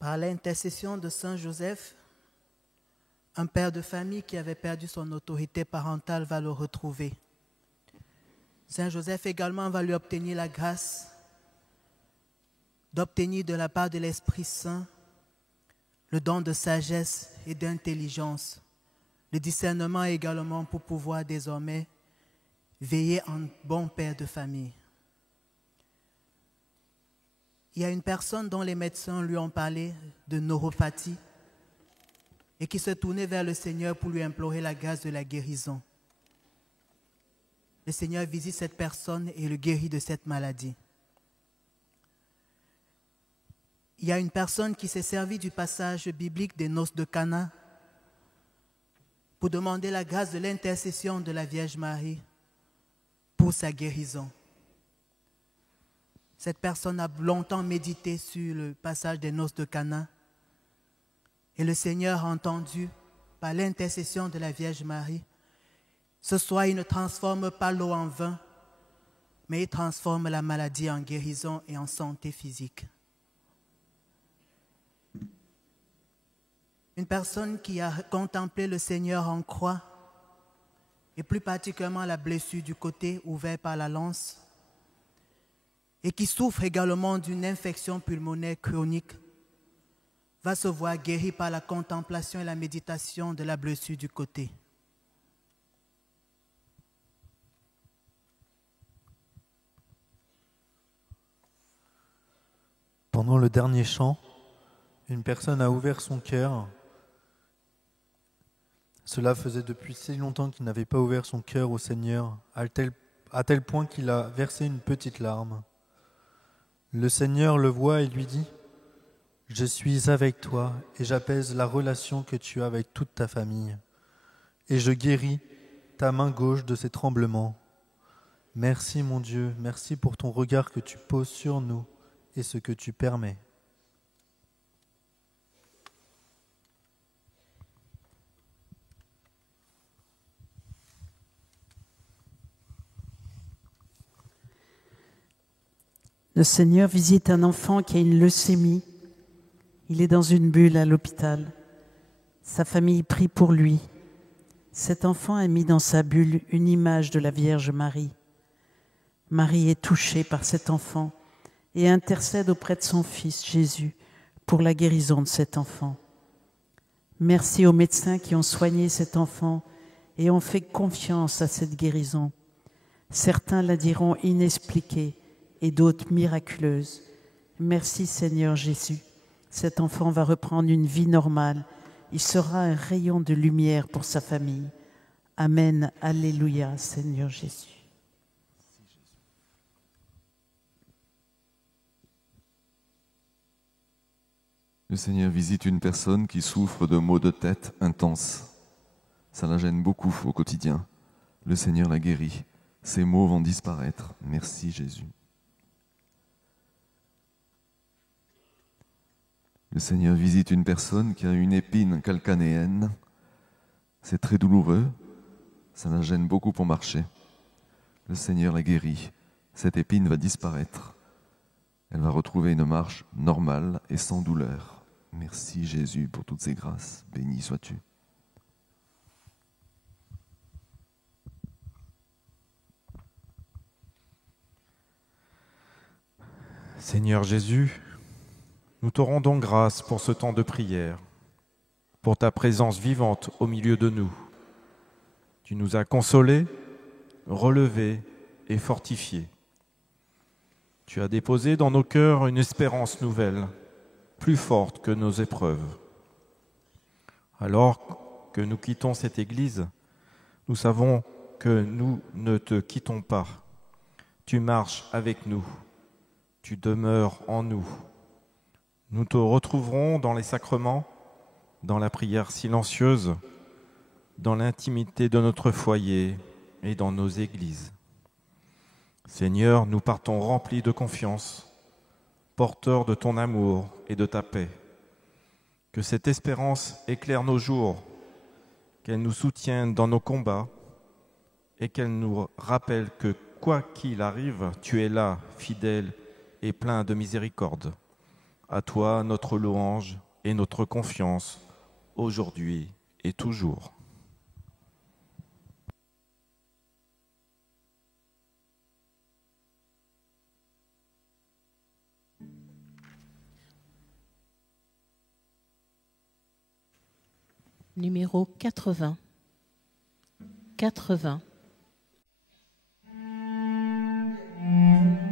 Par l'intercession de Saint Joseph, un père de famille qui avait perdu son autorité parentale va le retrouver. Saint Joseph également va lui obtenir la grâce d'obtenir de la part de l'Esprit Saint le don de sagesse et d'intelligence, le discernement également pour pouvoir désormais veiller en bon père de famille. Il y a une personne dont les médecins lui ont parlé de neuropathie et qui se tournait vers le Seigneur pour lui implorer la grâce de la guérison. Le Seigneur visite cette personne et le guérit de cette maladie. Il y a une personne qui s'est servie du passage biblique des noces de Cana pour demander la grâce de l'intercession de la Vierge Marie pour sa guérison. Cette personne a longtemps médité sur le passage des noces de Cana et le Seigneur a entendu par l'intercession de la Vierge Marie. Ce soir, il ne transforme pas l'eau en vin, mais il transforme la maladie en guérison et en santé physique. Une personne qui a contemplé le Seigneur en croix, et plus particulièrement la blessure du côté ouvert par la lance, et qui souffre également d'une infection pulmonaire chronique, va se voir guéri par la contemplation et la méditation de la blessure du côté. Pendant le dernier chant, une personne a ouvert son cœur. Cela faisait depuis si longtemps qu'il n'avait pas ouvert son cœur au Seigneur, à tel point qu'il a versé une petite larme. Le Seigneur le voit et lui dit « Je suis avec toi et j'apaise la relation que tu as avec toute ta famille. Et je guéris ta main gauche de ses tremblements. Merci mon Dieu, merci pour ton regard que tu poses sur nous et ce que tu permets. Le Seigneur visite un enfant qui a une leucémie. Il est dans une bulle à l'hôpital. Sa famille prie pour lui. Cet enfant a mis dans sa bulle une image de la Vierge Marie. Marie est touchée par cet enfant et intercède auprès de son Fils Jésus pour la guérison de cet enfant. Merci aux médecins qui ont soigné cet enfant et ont fait confiance à cette guérison. Certains la diront inexpliquée et d'autres miraculeuse. Merci Seigneur Jésus. Cet enfant va reprendre une vie normale. Il sera un rayon de lumière pour sa famille. Amen. Alléluia, Seigneur Jésus. Le Seigneur visite une personne qui souffre de maux de tête intenses. Ça la gêne beaucoup au quotidien. Le Seigneur la guérit. Ces maux vont disparaître. Merci Jésus. Le Seigneur visite une personne qui a une épine calcanéenne. C'est très douloureux. Ça la gêne beaucoup pour marcher. Le Seigneur la guérit. Cette épine va disparaître. Elle va retrouver une marche normale et sans douleur. Merci Jésus pour toutes ces grâces. Béni sois-tu. Seigneur Jésus, nous te rendons grâce pour ce temps de prière, pour ta présence vivante au milieu de nous. Tu nous as consolés, relevés et fortifiés. Tu as déposé dans nos cœurs une espérance nouvelle, plus forte que nos épreuves. Alors que nous quittons cette Église, nous savons que nous ne te quittons pas. Tu marches avec nous, tu demeures en nous. Nous te retrouverons dans les sacrements, dans la prière silencieuse, dans l'intimité de notre foyer et dans nos églises. Seigneur, nous partons remplis de confiance, porteurs de ton amour et de ta paix. Que cette espérance éclaire nos jours, qu'elle nous soutienne dans nos combats et qu'elle nous rappelle que quoi qu'il arrive, tu es là, fidèle et plein de miséricorde. À toi, notre louange et notre confiance, aujourd'hui et toujours. Numéro 80. 80. Oh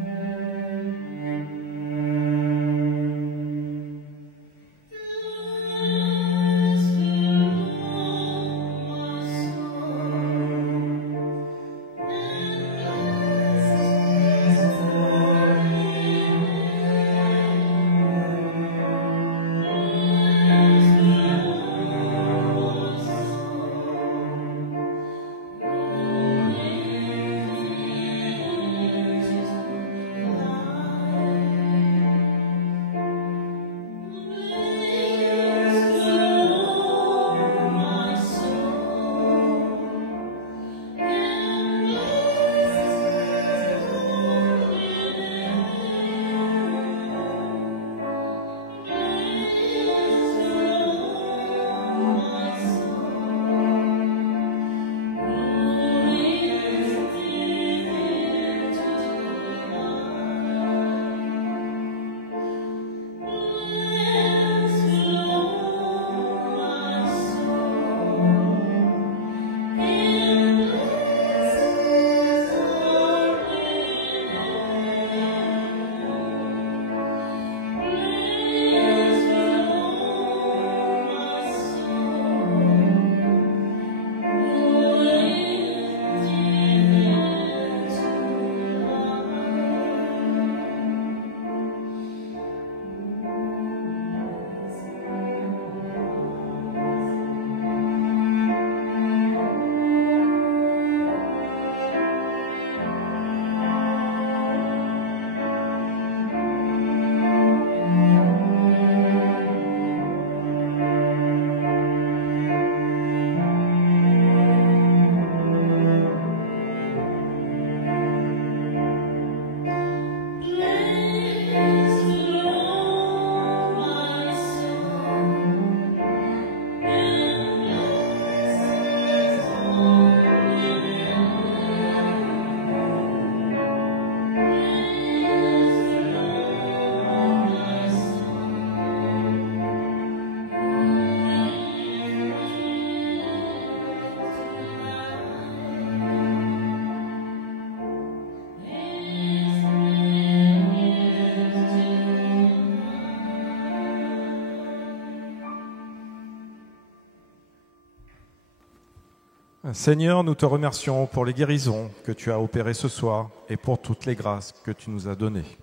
Seigneur, nous te remercions pour les guérisons que tu as opérées ce soir et pour toutes les grâces que tu nous as données.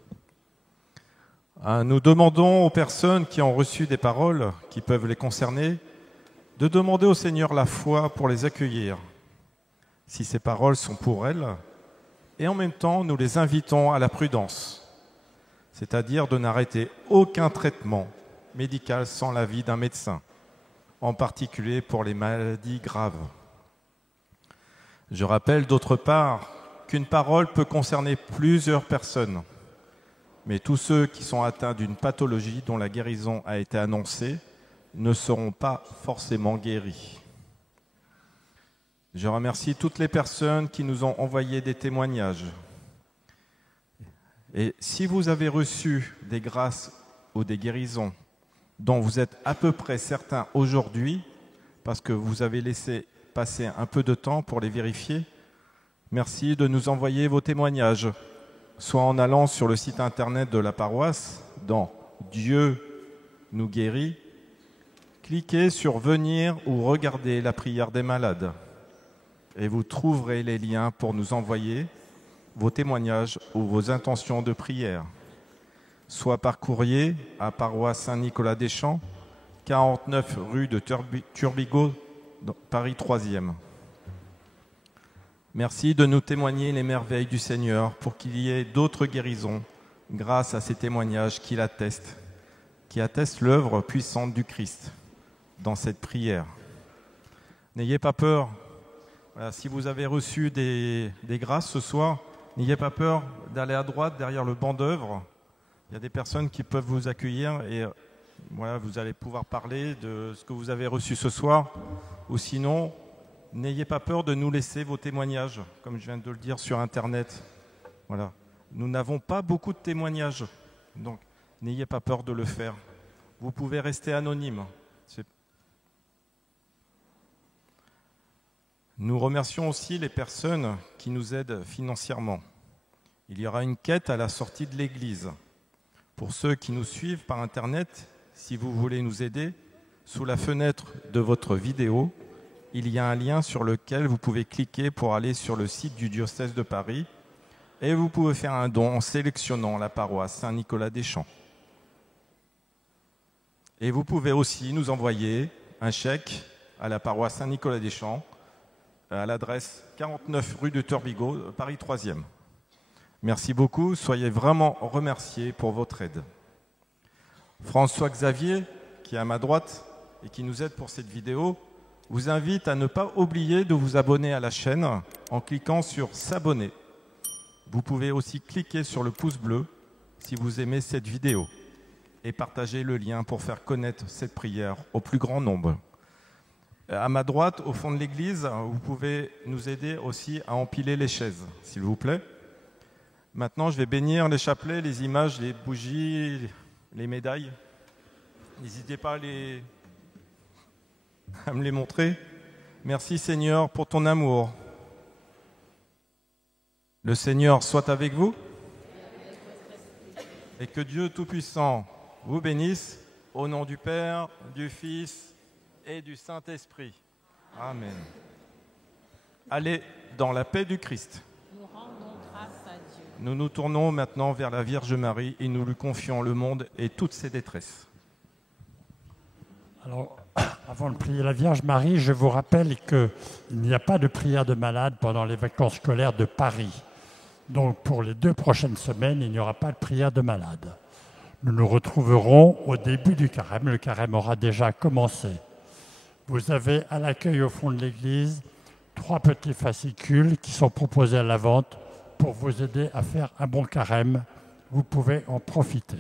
Nous demandons aux personnes qui ont reçu des paroles qui peuvent les concerner de demander au Seigneur la foi pour les accueillir, si ces paroles sont pour elles, et en même temps, nous les invitons à la prudence, c'est-à-dire de n'arrêter aucun traitement médical sans l'avis d'un médecin, en particulier pour les maladies graves. Je rappelle d'autre part qu'une parole peut concerner plusieurs personnes, mais tous ceux qui sont atteints d'une pathologie dont la guérison a été annoncée ne seront pas forcément guéris. Je remercie toutes les personnes qui nous ont envoyé des témoignages. Et si vous avez reçu des grâces ou des guérisons dont vous êtes à peu près certains aujourd'hui, parce que vous avez laissé passer un peu de temps pour les vérifier, merci de nous envoyer vos témoignages, soit en allant sur le site internet de la paroisse, dans Dieu nous guérit, cliquez sur Venir ou Regarder la prière des malades et vous trouverez les liens pour nous envoyer vos témoignages ou vos intentions de prière, soit par courrier à Paroisse Saint-Nicolas-des-Champs, 49 rue de Turbigo, Paris 3e. Merci de nous témoigner les merveilles du Seigneur pour qu'il y ait d'autres guérisons grâce à ces témoignages qui attestent l'œuvre puissante du Christ dans cette prière. N'ayez pas peur. Voilà, si vous avez reçu des grâces ce soir, n'ayez pas peur d'aller à droite derrière le banc d'œuvre. Il y a des personnes qui peuvent vous accueillir et voilà, vous allez pouvoir parler de ce que vous avez reçu ce soir. Ou sinon, n'ayez pas peur de nous laisser vos témoignages, comme je viens de le dire sur Internet. Voilà. Nous n'avons pas beaucoup de témoignages, donc n'ayez pas peur de le faire. Vous pouvez rester anonyme. Nous remercions aussi les personnes qui nous aident financièrement. Il y aura une quête à la sortie de l'église. Pour ceux qui nous suivent par Internet, si vous voulez nous aider, sous la fenêtre de votre vidéo, il y a un lien sur lequel vous pouvez cliquer pour aller sur le site du diocèse de Paris et vous pouvez faire un don en sélectionnant la paroisse Saint-Nicolas-des-Champs. Et vous pouvez aussi nous envoyer un chèque à la paroisse Saint-Nicolas-des-Champs à l'adresse 49 rue de Turbigo, Paris 3e. Merci beaucoup, soyez vraiment remerciés pour votre aide. François Xavier, qui est à ma droite et qui nous aide pour cette vidéo, vous invite à ne pas oublier de vous abonner à la chaîne en cliquant sur s'abonner. Vous pouvez aussi cliquer sur le pouce bleu si vous aimez cette vidéo et partager le lien pour faire connaître cette prière au plus grand nombre. À ma droite, au fond de l'église, vous pouvez nous aider aussi à empiler les chaises, s'il vous plaît. Maintenant, je vais bénir les chapelets, les images, les bougies, les médailles. N'hésitez pas à me les montrer. Merci Seigneur pour ton amour. Le Seigneur soit avec vous et que Dieu Tout-Puissant vous bénisse au nom du Père, du Fils et du Saint-Esprit. Amen. Allez dans la paix du Christ. Nous rendons grâce à Dieu. Nous nous tournons maintenant vers la Vierge Marie et nous lui confions le monde et toutes ses détresses. Alors, avant de prier la Vierge Marie, je vous rappelle qu'il n'y a pas de prière de malade pendant les vacances scolaires de Paris. Donc, pour les 2 prochaines semaines, il n'y aura pas de prière de malade. Nous nous retrouverons au début du carême. Le carême aura déjà commencé. Vous avez à l'accueil au fond de l'église 3 petits fascicules qui sont proposés à la vente pour vous aider à faire un bon carême. Vous pouvez en profiter.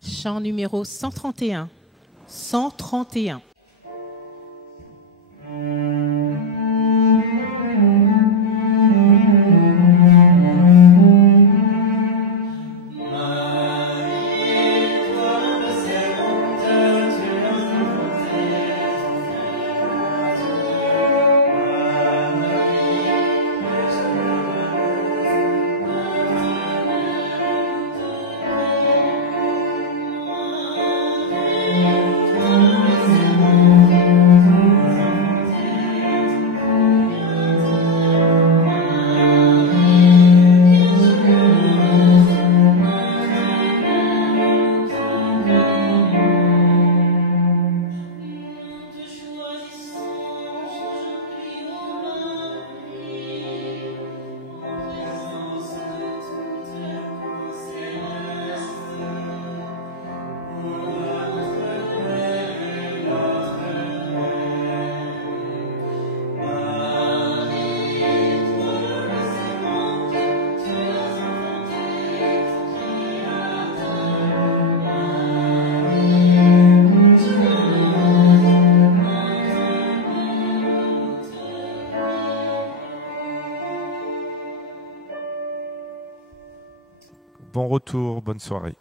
Chant numéro 131. 131. Amen. retour. Bonne soirée.